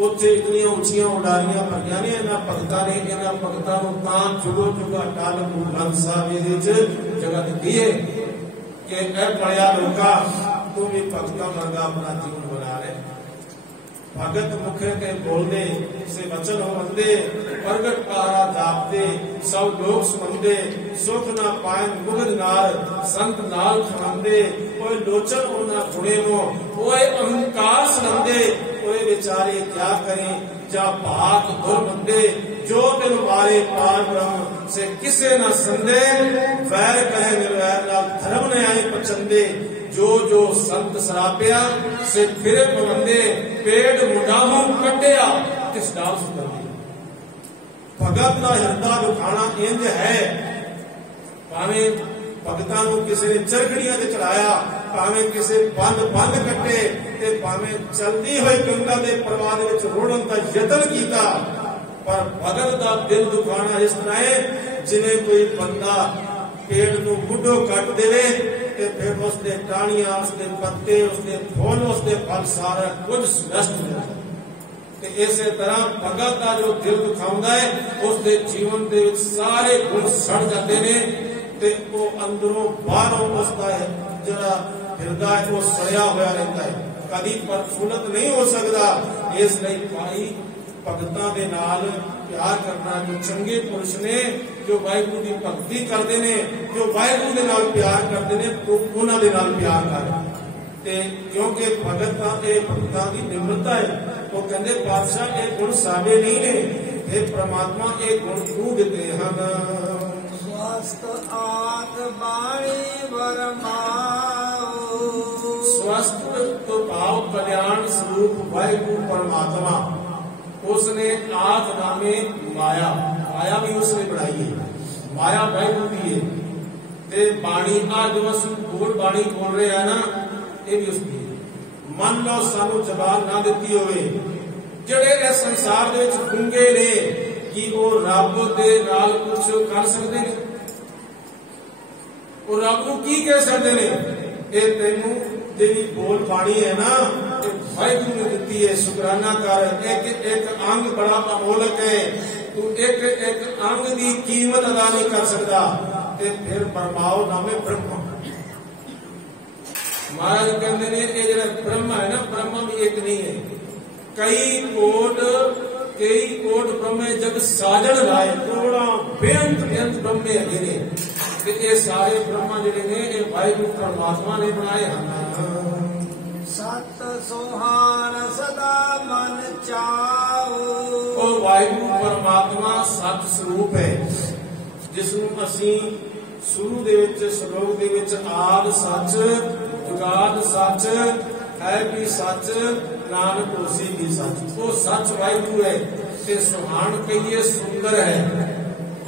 उत्थे इतनी उच्चिया उडारियां भरिया ने इन्हां भगतां ने, इन्हां भगतां नूं तां जुगो जुगा टल गुरु ग्रंथ साहिब दे जगह दी है कि ए पढ़िया लोका तू भी भगतां वर्गा अपना जीवन बना ले। भगत मुखे के बोलदे से वचन होंदे, प्रगट पहारा जापदे सब लोग सुनदे, सुख ना पाए मुगद नाल संत नाल खड़ांदे, कोई लोचन होना गुणे मो कोई अहंकार सुनंदे, कोई बेचारे क्या करें जा भात दुर्बंदे, जो दिल वारे पार ब्रह्म से किसे न संदे, वैर कहे निर्वैर नाल धर्म न्याय पचंदे, जो जो संत सरापिया से फिरे पवंदे, पेड़ मुंडाहों कटिया किस डाल सुनदे। भगत का हिरदा दुखाना इंज है, भावे भगतां नूं किसी ने चरखड़ियां ते चढ़ाया, भावे किसी बंद कट्टे ते भावे चलती हुई गंगा के प्रवाह दे विच रोड़न का यतन किया, पर भगत का दिल दुखाना इस तरह है जिन्हें कोई बंदा पेड़ को मुड्ढो कट देवे ते फिर उसके टाणियां, उसके पत्ते, उसके फूल, उसके फल सारा कुछ नष्ट हो जाता। इस तरह भगत का जो दिल दुखाउंदा है उसके जीवन के सारे गुण सड़ जाते हैं ते वो अंदरों बाहरों उसका जरा हृदय है वो सड़िया हुआ रहता है, कभी प्रफुल्लित नहीं हो सकता। इसलिए भाई भगतां दे नाल प्यार करना, जो चंगे पुरुष ने जो वाहिगुरु की भक्ति करते ने, जो वाहिगुरु दे नाल प्यार करते ने, तो उन्हां दे नाल प्यार कर। क्योंकि भगतां ते भगतां की निम्रता है, तो कहते बादशाह ये गुण साडे नहीं ने, हे परमात्मा ये गुण तू दिते हैं। स्वस्थ आंख बाणी वरमाओ, स्वस्थ तो भाव कल्याण स्वरूप वाहिगुरु परमात्मा, उसने आंख नामे माया भी उसने बनाई है, माया वाहिगुरु की है। ते बाणी आज जो असीं बोल बाणी बोल रहे हैं ना, ये भी उसकी है। मन लो सानू जबान ना दिती होवे, जेड़े इस संसार दे विच गुंगे ने कि वो रब दे नाल कुछ कर सकते हैं, वो रब नूं की कह सकते हैं। ये तेनू तेरी बोल बाणी है ना, वाहिगुरु ने दिती है, शुकराना कर। एक अंग बड़ा अमोलक है, तू एक अंग की कीमत अदा नहीं कर सकता, ते फिर परमाओ नामे ब्रह्म। महाराज कहते हैं ये जो ब्रह्म है ना, ब्रह्म भी एक नहीं है, कई कोट ब्रह्म जग साजन लाए, करोड़ा बेअंत ब्रह्म है ने, ये सारे ब्रह्म जिहड़े ने ये वाहिगुरु परमात्मा ने बनाए हैं। सत सुहान सदा मन चाओ, वो वाहिगुरु परमात्मा सत स्वरूप है, जिसनूं असीं शुरू दे विच श्लोक दे विच आद सच जुगाद सच है भी सच नानक होसी भी सच, वो सच वाहिगुरू है ते सुहान कहिए सुंदर है,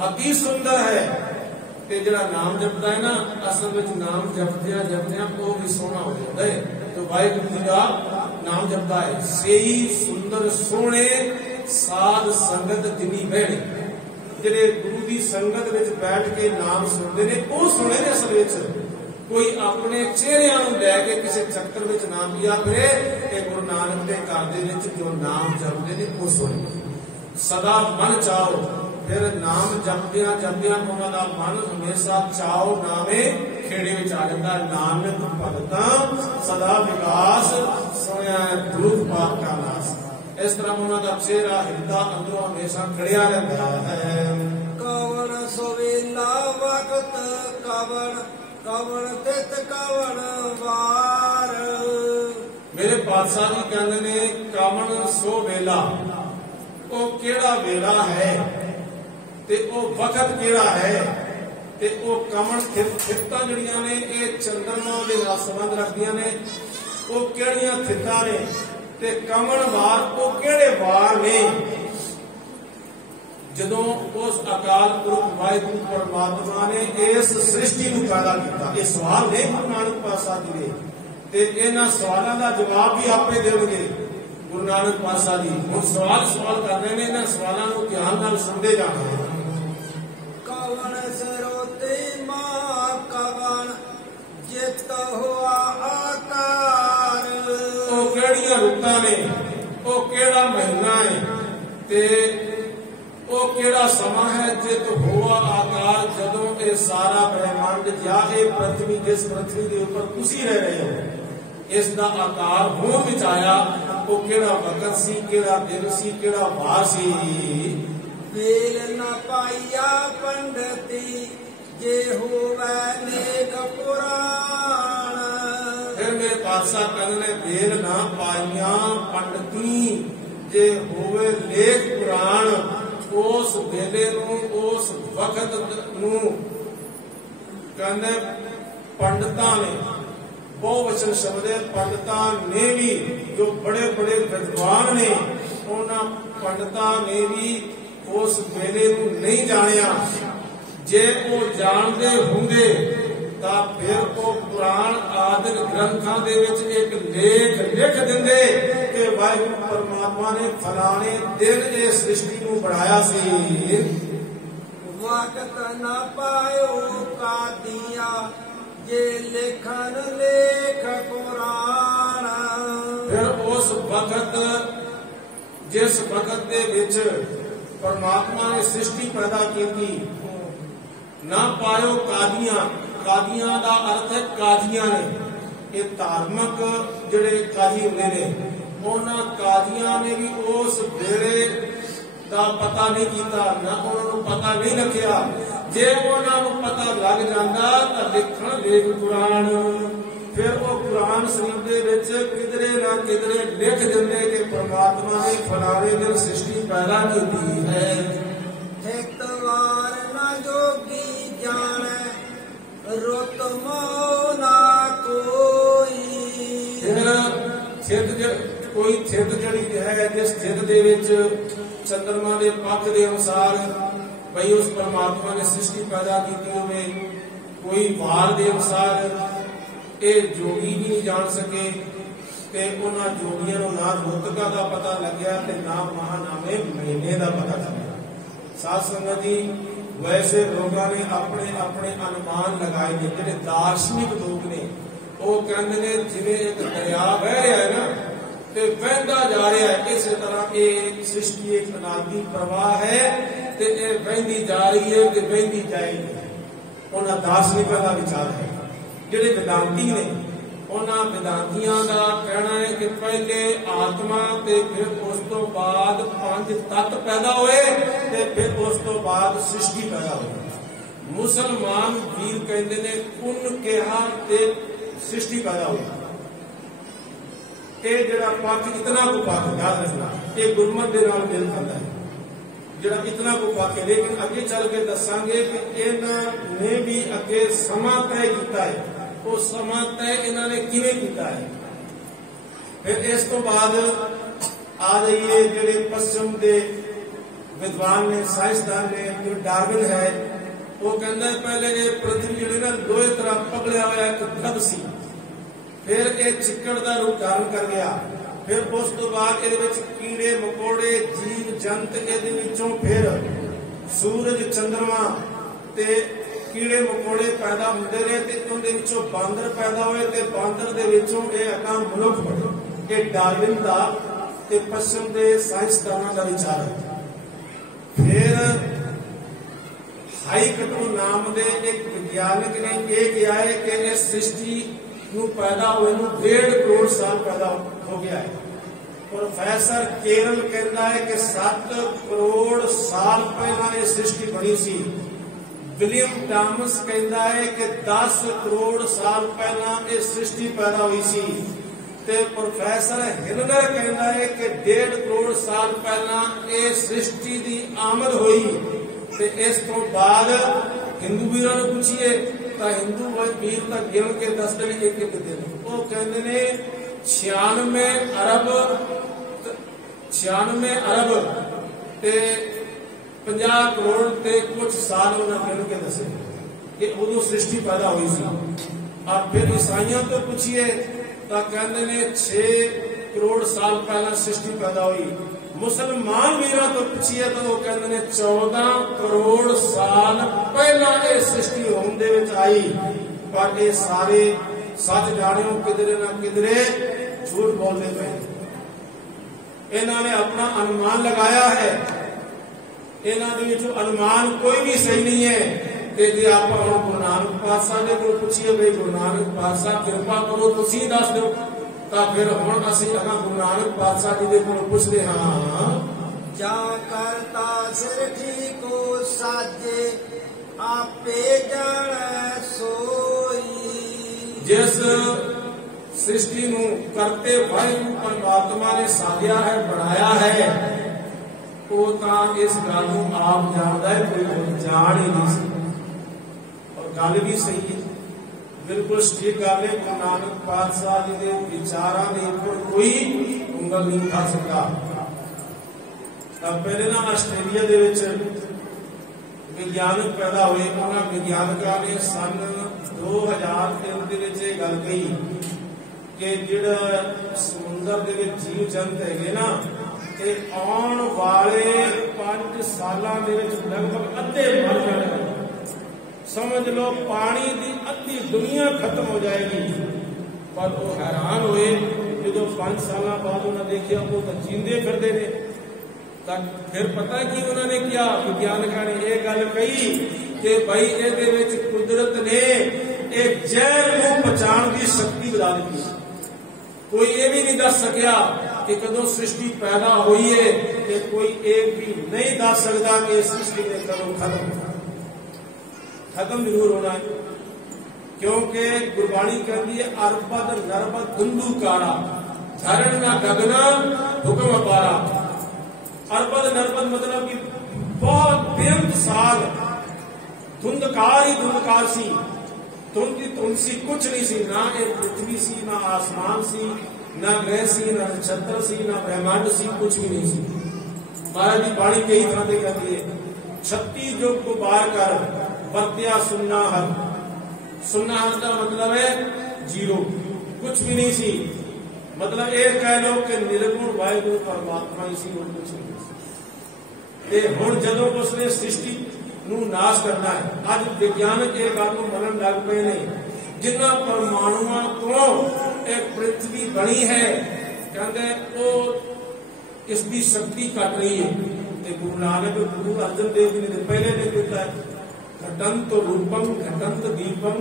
अति सुंदर है। ते जिहड़ा नाम जपदा है ना, असल विच नाम जपदियां जपदियां वो भी सोहना हो जाता है। तो वाहिगुरू जी दा नाम जपदा है, सेई सुंदर सोहणे साध संगत जिनी बहणे। जिहड़े गुरु की संगत विच बैठ के नाम सुनते ने वो सुने ने असल विच, कोई अपने चेहरिਆਂ ਨੂੰ ਲੈ के किसी चक्कर विच नाम लिया फिरे ते गुरु नानक दे घर दे विच जो नाम जपदे ने वो सुने। सदा मन चाओ, फिर नाम जपदियां जपदियां उन्हां दा मन हमेशा चाओ नामे खेड़े विच आ जांदा। नानक भगतां सदा विकास सुनिया दुख पाप का नाश। इस तरह उन्हां दा चेहरा हिरदा अंदरों हमेशा खड़िया रहता है। कवन सुवेला वक्त कवन कवन तित कवन वार। मेरे पातशाह जी कहते ने कवन सो वेला, वो केड़ा वेला है ते वो वक्त केड़ा है ते वो कवन थित्तां जड़ियां ने ये चंद्रमा दे नाल संबंध रखदियां ने, वो केड़ियां थित्तां ने ते कवन वार वो केड़े वार ने। जदों उस अकाल पुरख वाहिगुरू परमात्मा ने इस सृष्टि को पैदा किया, ये सवाल नहीं गुरु नानक पातशाह जी ने, ते इन्हां सवालों का जवाब भी आपे देणगे गुरु नानक पातशाह जी। हुण सवाल कर रहे हैं, इन्हां सवालों को ध्यान नाल सुनते जाना है। कवन सरोते मां कवन जित हुआ आकार। वो केड़ियां रुतां ने, वो केड़ा महीना है ते वो केड़ा समा है जित हुआ आकार। जदों ये सारा ब्रह्मांड या ये पृथ्वी, जिस पृथ्वी के ऊपर तुसीं रह रहे हो, इसका आकार होण विच आया, वो केड़ा वक्त सी, केड़ा दिन सी, केड़ा वार सी। वेल न पाइया पंडिती जे होवे नेक पुराण। फिर मेरे पातशाह कहते ने वेल ना पाइया पंडिती जे होवे लेख पुराण। उस वेले नूं उस वक्त नूं कहंदे पंडितां ने, बहुवचन शब्द है, पंडितां ने भी जो बड़े बड़े विद्वान ने उन्हां पंडितां ने भी उस वेले नूं नहीं जानिया। जे वो जानते होंगे तां फिर वो पुराण आदि ग्रंथां दे विच एक लेख लिख दिंदे कि वाहिगुरू परमात्मा ने फलाने दिन ये सृष्टि नूं बनाया सी। वक्त न पायो का दिया जे लेखन लेख पुराण। फिर उस वक्त जिस वक्त दे विच परमात्मा ने सृष्टि पैदा की ना पायो कादियां। कादियां का अर्थ है काजियां ने, ये धार्मिक जिहड़े काजी हुंदे ने, उन्हां काजियां ने भी उस वेले का पता नहीं किया, ना उन्होंने पता नहीं रखिया। जे उन्होंने पता लग जाता तो लिखण लेख पुराण। फिर वो कुरान शरीफ दे विच किधरे ना किधरे लिख दिंदे कि परमात्मा ने फलाने दिन सृष्टि पैदा की है। हितवार न जोगी जाने रुत ना कोई। कोई थित जड़ी है जिस थित दे विच चंद्रमा के पक्ष के अनुसार भाई उस परमात्मा ने सृष्टि पैदा की होवे, कोई वार के अनुसार ये जोगी भी नहीं जान सके ते उन्हां जोगियां नूं ना रोतका का पता लग्या ते ना महानामे महीने का पता चलिया। साध संगत जी, वैसे लोगों ने अपने अपने अनुमान लगाए ने। जिहड़े दार्शनिक लोग ने वो कहते ने जिवें एक दरिया बह रहा है ना ते बहता जा रहा है, इस तरह ये सृष्टि एक अनादि प्रवाह है ते ये बहती जा रही है ते बहती जाएगी। उन्हां दार्शनिकों का विचार है। जिहड़े वेदांती ने उन्हां वेदांतियां का कहना है कि पहले आत्मा ते फिर उस तो बाद पांच तत्त पैदा हुए ते फिर उस तो बाद सृष्टि पैदा हुई। मुसलमान वीर कहते ने कुन कहा ते सृष्टि पैदा हुई। ये जरा पक्ष इतना को पक्ष याद रखना, ये गुरमत के नाल मिल खाता है। ਜਿਹੜਾ ਇਤਨਾ ਕੋ ਵਾਕਿਆ। ਲੇਕਿਨ ਅੱਗੇ ਚੱਲ ਕੇ ਦੱਸਾਂਗੇ ਕਿ ਇਹਨਾਂ ਨੇ ਵੀ ਅੱਗੇ ਸਮਾਂ ਤੈਅ ਕੀਤਾ ਹੈ। ਉਹ ਸਮਾਂ ਤੈਅ ਇਹਨਾਂ ਨੇ ਕਿਵੇਂ ਕੀਤਾ ਹੈ। ਫਿਰ ਇਸ ਤੋਂ ਬਾਅਦ ਆ ਜਾਈਏ ਜਿਹੜੇ ਪੱਛਮ ਦੇ ਵਿਦਵਾਨ ਨੇ, ਸਾਇੰਸਦਾਨ ਨੇ, ਜੋ ਡਾਰਵਿਨ ਹੈ, ਉਹ ਕਹਿੰਦਾ ਪਹਿਲੇ ਇਹ ਪ੍ਰਥਵੀ ਜਿਹੜੀ ਨਾ ਲੋਹੇ ਤਰ੍ਹਾਂ ਪਗੜਿਆ ਹੋਇਆ ਇੱਕ ਦਬ ਸੀ, ਫਿਰ ਇਹ ਚਿੱਕੜ ਦਾ ਰੂਪ ਧਾਰਨ ਕਰ ਗਿਆ। ਫਿਰ ਉਸ ਤੋਂ ਬਾਅਦ ਇਹਦੇ ਵਿੱਚ ਕੀੜੇ ਮਕੌੜੇ ਜੀਵ ਜੰਤ ਇਹਦੇ ਵਿੱਚੋਂ ਫਿਰ ਸੂਰਜ ਚੰਦਰਮਾ ਤੇ ਕੀੜੇ ਮਕੌੜੇ ਪੈਦਾ ਹੁੰਦੇ ਰਹੇ ਤੇ ਉਹਦੇ ਵਿੱਚੋਂ ਬਾਂਦਰ ਪੈਦਾ ਹੋਏ ਤੇ ਬਾਂਦਰ ਦੇ ਵਿੱਚੋਂ ਇਹ ਅੱਗਾ ਮਨੁੱਖ ਬਣੇ। ਇਹ ਡਾਰਵਿਨ ਦਾ ਤੇ ਪੱਛਮ ਦੇ ਸਾਇੰਸਦਾਨਾਂ ਦਾ ਵਿਚਾਰ ਹੈ। ਫਿਰ ਹਾਈਕਟੂ ਨਾਮ ਦੇ ਇੱਕ ਵਿਗਿਆਨਕ ਨੇ ਇਹ ਕਿਹਾ ਹੈ ਕਿ ਇਹ ਸ੍ਰਿਸ਼ਟੀ ਨੂੰ ਪੈਦਾ ਹੋਏ ਨੂੰ 1.5 ਕਰੋੜ ਸਾਲ ਪੈਦਾ ਹੋ ਗਿਆ ਹੈ। ਪ੍ਰੋਫੈਸਰ ਕੇਰਲ ਕਹਿੰਦਾ ਹੈ ਕਿ 7 ਕਰੋੜ ਸਾਲ ਪਹਿਲਾਂ ਇਹ ਸ੍ਰਿਸ਼ਟੀ ਬਣੀ ਸੀ। ਵਿਲੀਅਮ ਥਾਮਸ ਕਹਿੰਦਾ ਹੈ ਕਿ 10 ਕਰੋੜ ਸਾਲ ਪਹਿਲਾਂ ਇਹ ਸ੍ਰਿਸ਼ਟੀ ਪੈਦਾ ਹੋਈ ਸੀ ਤੇ ਪ੍ਰੋਫੈਸਰ ਹਿਲਨਰ ਕਹਿੰਦਾ ਹੈ ਕਿ 1.5 ਕਰੋੜ ਸਾਲ ਪਹਿਲਾਂ ਇਹ ਸ੍ਰਿਸ਼ਟੀ ਦੀ ਆਮਦ ਹੋਈ। ਤੇ ਇਸ ਤੋਂ ਬਾਅਦ ਹਿੰਦੂ ਵੀਰਾਂ ਨੂੰ ਪੁੱਛੀਏ ਤਾਂ ਹਿੰਦੂ ਵੀਰ ਤਾਂ ਗਿਣ ਕੇ ਦੱਸਦੇ ਨੇ ਇੱਕ ਇੱਕ ਦਿਨ। ਉਹ ਕਹਿੰਦੇ ਨੇ 96 ਅਰਬ ਤੇ 50 ਕਰੋੜ ਤੇ ਕੁਝ ਸਾਲ ਉਹਨਾਂ ਗਿਣ ਕੇ ਦੱਸੇ ਕਿ ਉਦੋਂ ਸ੍ਰਿਸ਼ਟੀ ਪੈਦਾ ਹੋਈ ਸੀ। और फिर ईसाइयों तो पूछिए तो कहते ने 6 करोड़ साल पहला सृष्टि पैदा हुई। मुसलमान वीरों तो पूछिए तो वो कहते ने 14 करोड़ साल पहला ये सृष्टि होने दे विच आई। पर ये सारे सच जाने किधरे ना किधरे झूठ बोलते पे। इन्होंने अपना अनुमान लगाया है। इन्होंने जो अनुमान कोई भी सही नहीं है कि जी आप गुरु नानक पातशाह ने को पूछिए भाई गुरु नानक पातशाह कृपा करो तुसी दस दो तो फिर हुण असीं अगां गुरु नानक पातशाह जी दे कोल पुछदे हां जा करता सृष्टि को साजे आपे जाने सोई। जिस सृष्टि नूं करते वाहिगुरू परमात्मा ने साधिया है बनाया है वो तां इस गल नूं आप जानदा है कोई जान ही नहीं सी। गल भी सही है बिल्कुल ठीक गल है। गुरु नानक पातशाह जी के विचारां दे उपर कोई उंगल नहीं उठा सकता। पहले ना आस्ट्रेलिया दे विच विज्ञानक पैदा हुए। उन्होंने विज्ञानकां ने सन 2003 दे विच ये गल कही कि जिहड़ा समुंदर दे विच जीव जंत है ना ये आउण वाले 5 सालां दे विच लगभग अद्धे मर जाणे। समझ लो पानी की अद्धी दुनिया खत्म हो जाएगी। पर वो हैरान हुए जो 5 साल बाद उन्हें देखा वो तो जींदे फिरते ने। फिर पता कि उन्होंने क्या विज्ञानिकों ने यह गल कही कि भाई ये कुदरत ने एक जहर को बचाने की शक्ति बना दी। कोई ये भी नहीं दस सकिया कि कदों सृष्टि पैदा हुई है कि कोई एक भी नहीं दस सकता कि सृष्टि ने कदों खत्म जरूर होना है। क्योंकि गुरबाणी कहती है अरबद नरबद धुंधुकारा धरण ना गगना हुक्म अपारा। अरबद नरबद मतलब कि बहुत बेअंत साल धुंधकार ही धुंधकार सी। धुंध की धुंध सी कुछ नहीं सी। ना एक पृथ्वी सी ना आसमान सी ना ग्रह सी ना नक्षत्र सी ना ब्रह्मांड सी कुछ भी नहीं सी। महाराज की बाणी कई तरह से कहती है 36 युग को पार कर वर्त्या सुन्ना हर। सुन्ना हर का मतलब है जीरो कुछ भी नहीं सी। मतलब एक कह लो कि निर्गुण वाहिगुरू परमात्मा ही सी और कुछ नहीं। हुण जदों उसने सृष्टि नूं नाश करना है अज विज्ञानक ये गल नूं मनन लग पे ने जिन्हां परमाणुआं तो एक पृथ्वी बनी है कहंदे वो इसकी शक्ति घट रही है। गुरु नानक गुरु अर्जन देव जी ने पहले ने कहता है घटंत रूपम घटंत दीपम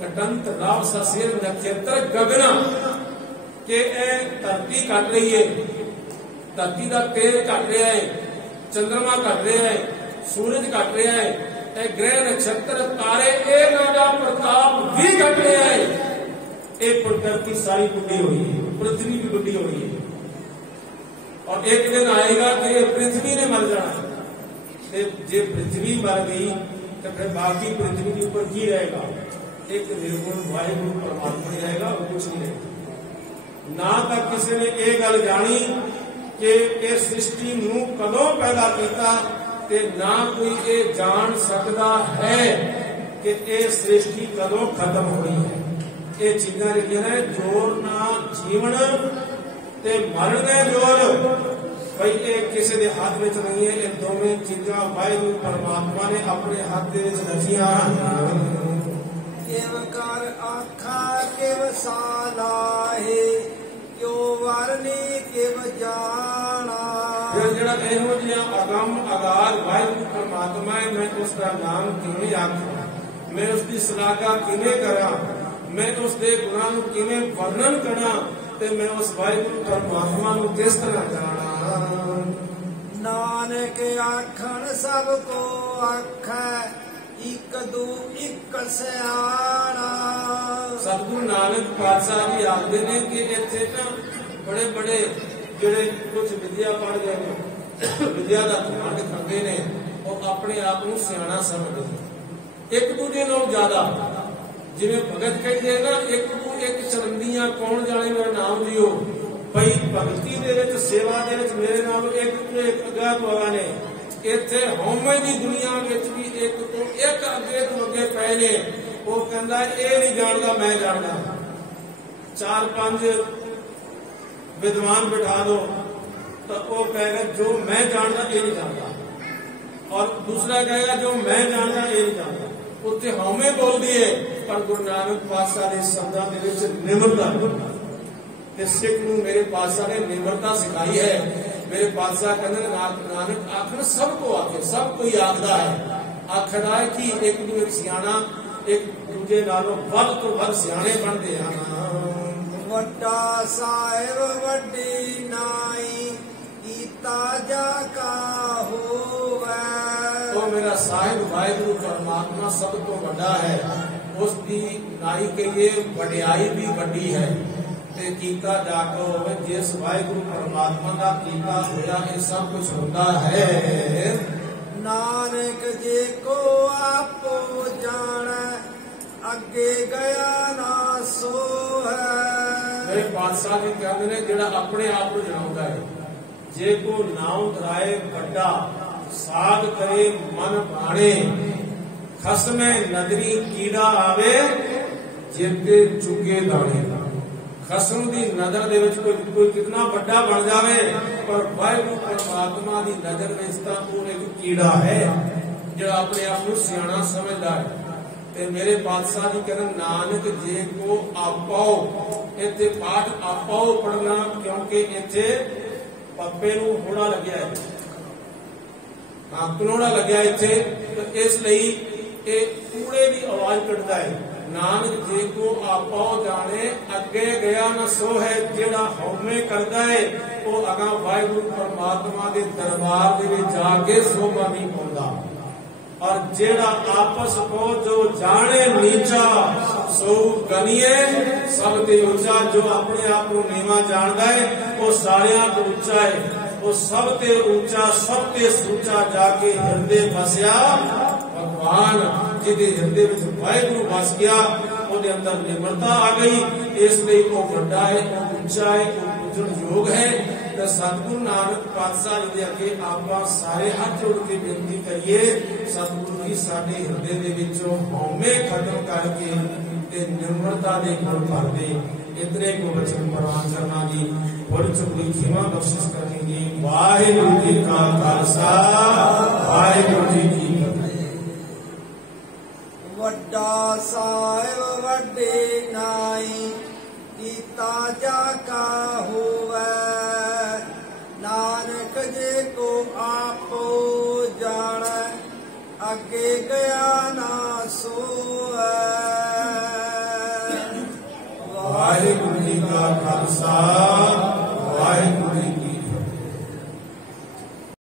घटंत राव ससेर नक्षत्र गगना के धरती घट रही है। धरती का तेल घट रहा है चंद्रमा घट रहा है सूरज घट रहा है ग्रह नक्षत्र तारे का प्रताप भी घट रहा है। एक प्रकृति सारी बुढ़ी हुई है पृथ्वी भी बुढ़ी हुई है और एक दिन आएगा कि पृथ्वी ने मर जाना ते जे पृथ्वी मर गई तो फिर बाकी पृथ्वी के ऊपर की रहेगा? एक निर्गुण वाहिगुरु परमात्मा ही रहेगा और कुछ नहीं रहेगा। ना तक किसी ने ये गल जानी कि ये सृष्टि नूं कदों पैदा किया, ते ना कोई ये जान सकता है कि ये सृष्टि कदों खत्म हुई है। ये चीजा जी ने जोर ना जीवन ते मरण दे जोर भाई ये किसी के हाथ में नहीं है। ये दोवें चीजा वाहिगुरु परमात्मा ने अपने हाथ दे विच रखियां। केव कर आखा केव सालाहे क्यो वरनी केव जाना। फिर जड़ा इहो जिहा अगम अगाध वाहिगुरु परमात्मा है, मैं उसका नाम किवें आखां, मैं उसकी सलाहका किवें करां, मैं उसके गुणां नूं किवें वर्णन करां, ते मैं उस वाहिगुरु परमात्मा नूं किस तरह जाना। नानक आखन सब को आखै इक दू इक सियाणा। सतगुरु नानक पातशाह जी आखते ने कि इत्थे ना बड़े बड़े जिहड़े कुछ विद्या पढ़ गए ने, विद्या का घमंड करते ने, और अपने आप को सियाणा समझते हैं एक दूजे नालों ज्यादा। जिवें भगत कहते ना एक तू एक चरंदियां कौन जाने मेरा नाम लियो, भाई भगती दे विच सेवा दे विच मेरे नालों एक तू एक अगा पवा ने। इत्थे हौमे दी दुनिया विच भी एक तो एक अगे तो अगे पए ने। वो कहंदा ये नहीं जानदा मैं जानदा। 4-5 विद्वान बिठा दो तो वो कहेगा जो मैं जानदा ये नहीं जानदा, और दूसरा कहेगा जो मैं जानदा ये नहीं जानदा। उत्थे हौमे बोलदी है, पर गुरु नानक पातशाह दे शब्दां दे विच निमरता ते सिख नूं मेरे पातशाह ने निमरता सिखाई है। मेरे पातशाह कहते नानक आखन सबको आखे, सब कोई आखदा है। आखदा है कि एक दू एक सियाणा एक दूजे नालों वध तो वध सियाणे बनते हैं। वड्डा साहिब वड्डी नाई कीता जा का होवे। तो मेरा साहिब वाहिगुरु परमात्मा सब तो बड़ा है, उसकी नाई के लिए वड्याई भी वड्डी है। ते कीता जाकर होवे जिस वाहिगुरु परमात्मा का कीता होया ये सब कुछ होता है। नानक जे को आपो जाने अगे गया ना सो है। मेरे पातशाह जी कहते हैं जिहड़ा अपने आप को जनाउंदा है, जे को नाम धराए बड़ा साध करे मन भाणे, खसमे नदरी कीड़ा आवे जिते चुगे दाणे। खसम की नजर दे विच कोई कितना बड़ा बन जावे, पर वाहिगुरु परमात्मा की नजर विच तां वो एक कीड़ा है जो अपने आप को सियाणा समझदा है। ते मेरे पातशाह जी कहते नानक जे को आपाओ, इत्थे पाठ आपाओ पढ़ना, क्योंकि इत्थे पप्पे नूं होड़ा लग्या है, कनोड़ा लग्या इत्थे, तो इसलिए ये कूड़े की आवाज कटदा है। नानक जे को आपाओ जाने अगे गया न सो है। जेड़ा हौमे करदा है वो अगा वाहिगुरु परमात्मा के दरबार दे विच जाके शोभा नहीं पाउंदा। और जेड़ा आपस को जो जाने नीचा सो गनिए सब ते ऊंचा। जो अपने आप को नीवा जानदा है वो सारियां तो ऊंचा है, वो सब ते ऊंचा सब ते सूचा जाके हृदय फसया भगवान। जिहदे हृदय विच वाहिगुरु वस गया ਉਹਦੇ अंदर निमरता आ गई, इसलिए वो बड़ा है, वो ऊंचा है, वो पूजन योग है। तो सतगुरु नानक पातशाह जी अगे आपां सारे हाथ जोड़ के बेनती करिए, सतगुरु जी साडे हृदय दे विचों हौमे खत्म करके ते निमरता दे गुण भर दे। इतने को वचन प्रवान करना जी, बड़ी चुकी खिमा बख्शिश करेंगे। वाहिगुरु जी का खालसा, वाहिगुरु जी की फतेह। वड्डा साहिब वड्डे नाई कीता जा का होवे। नानक जे को आपो जाने अगे गया ना सोए। वाहिगुरु जी का खालसा।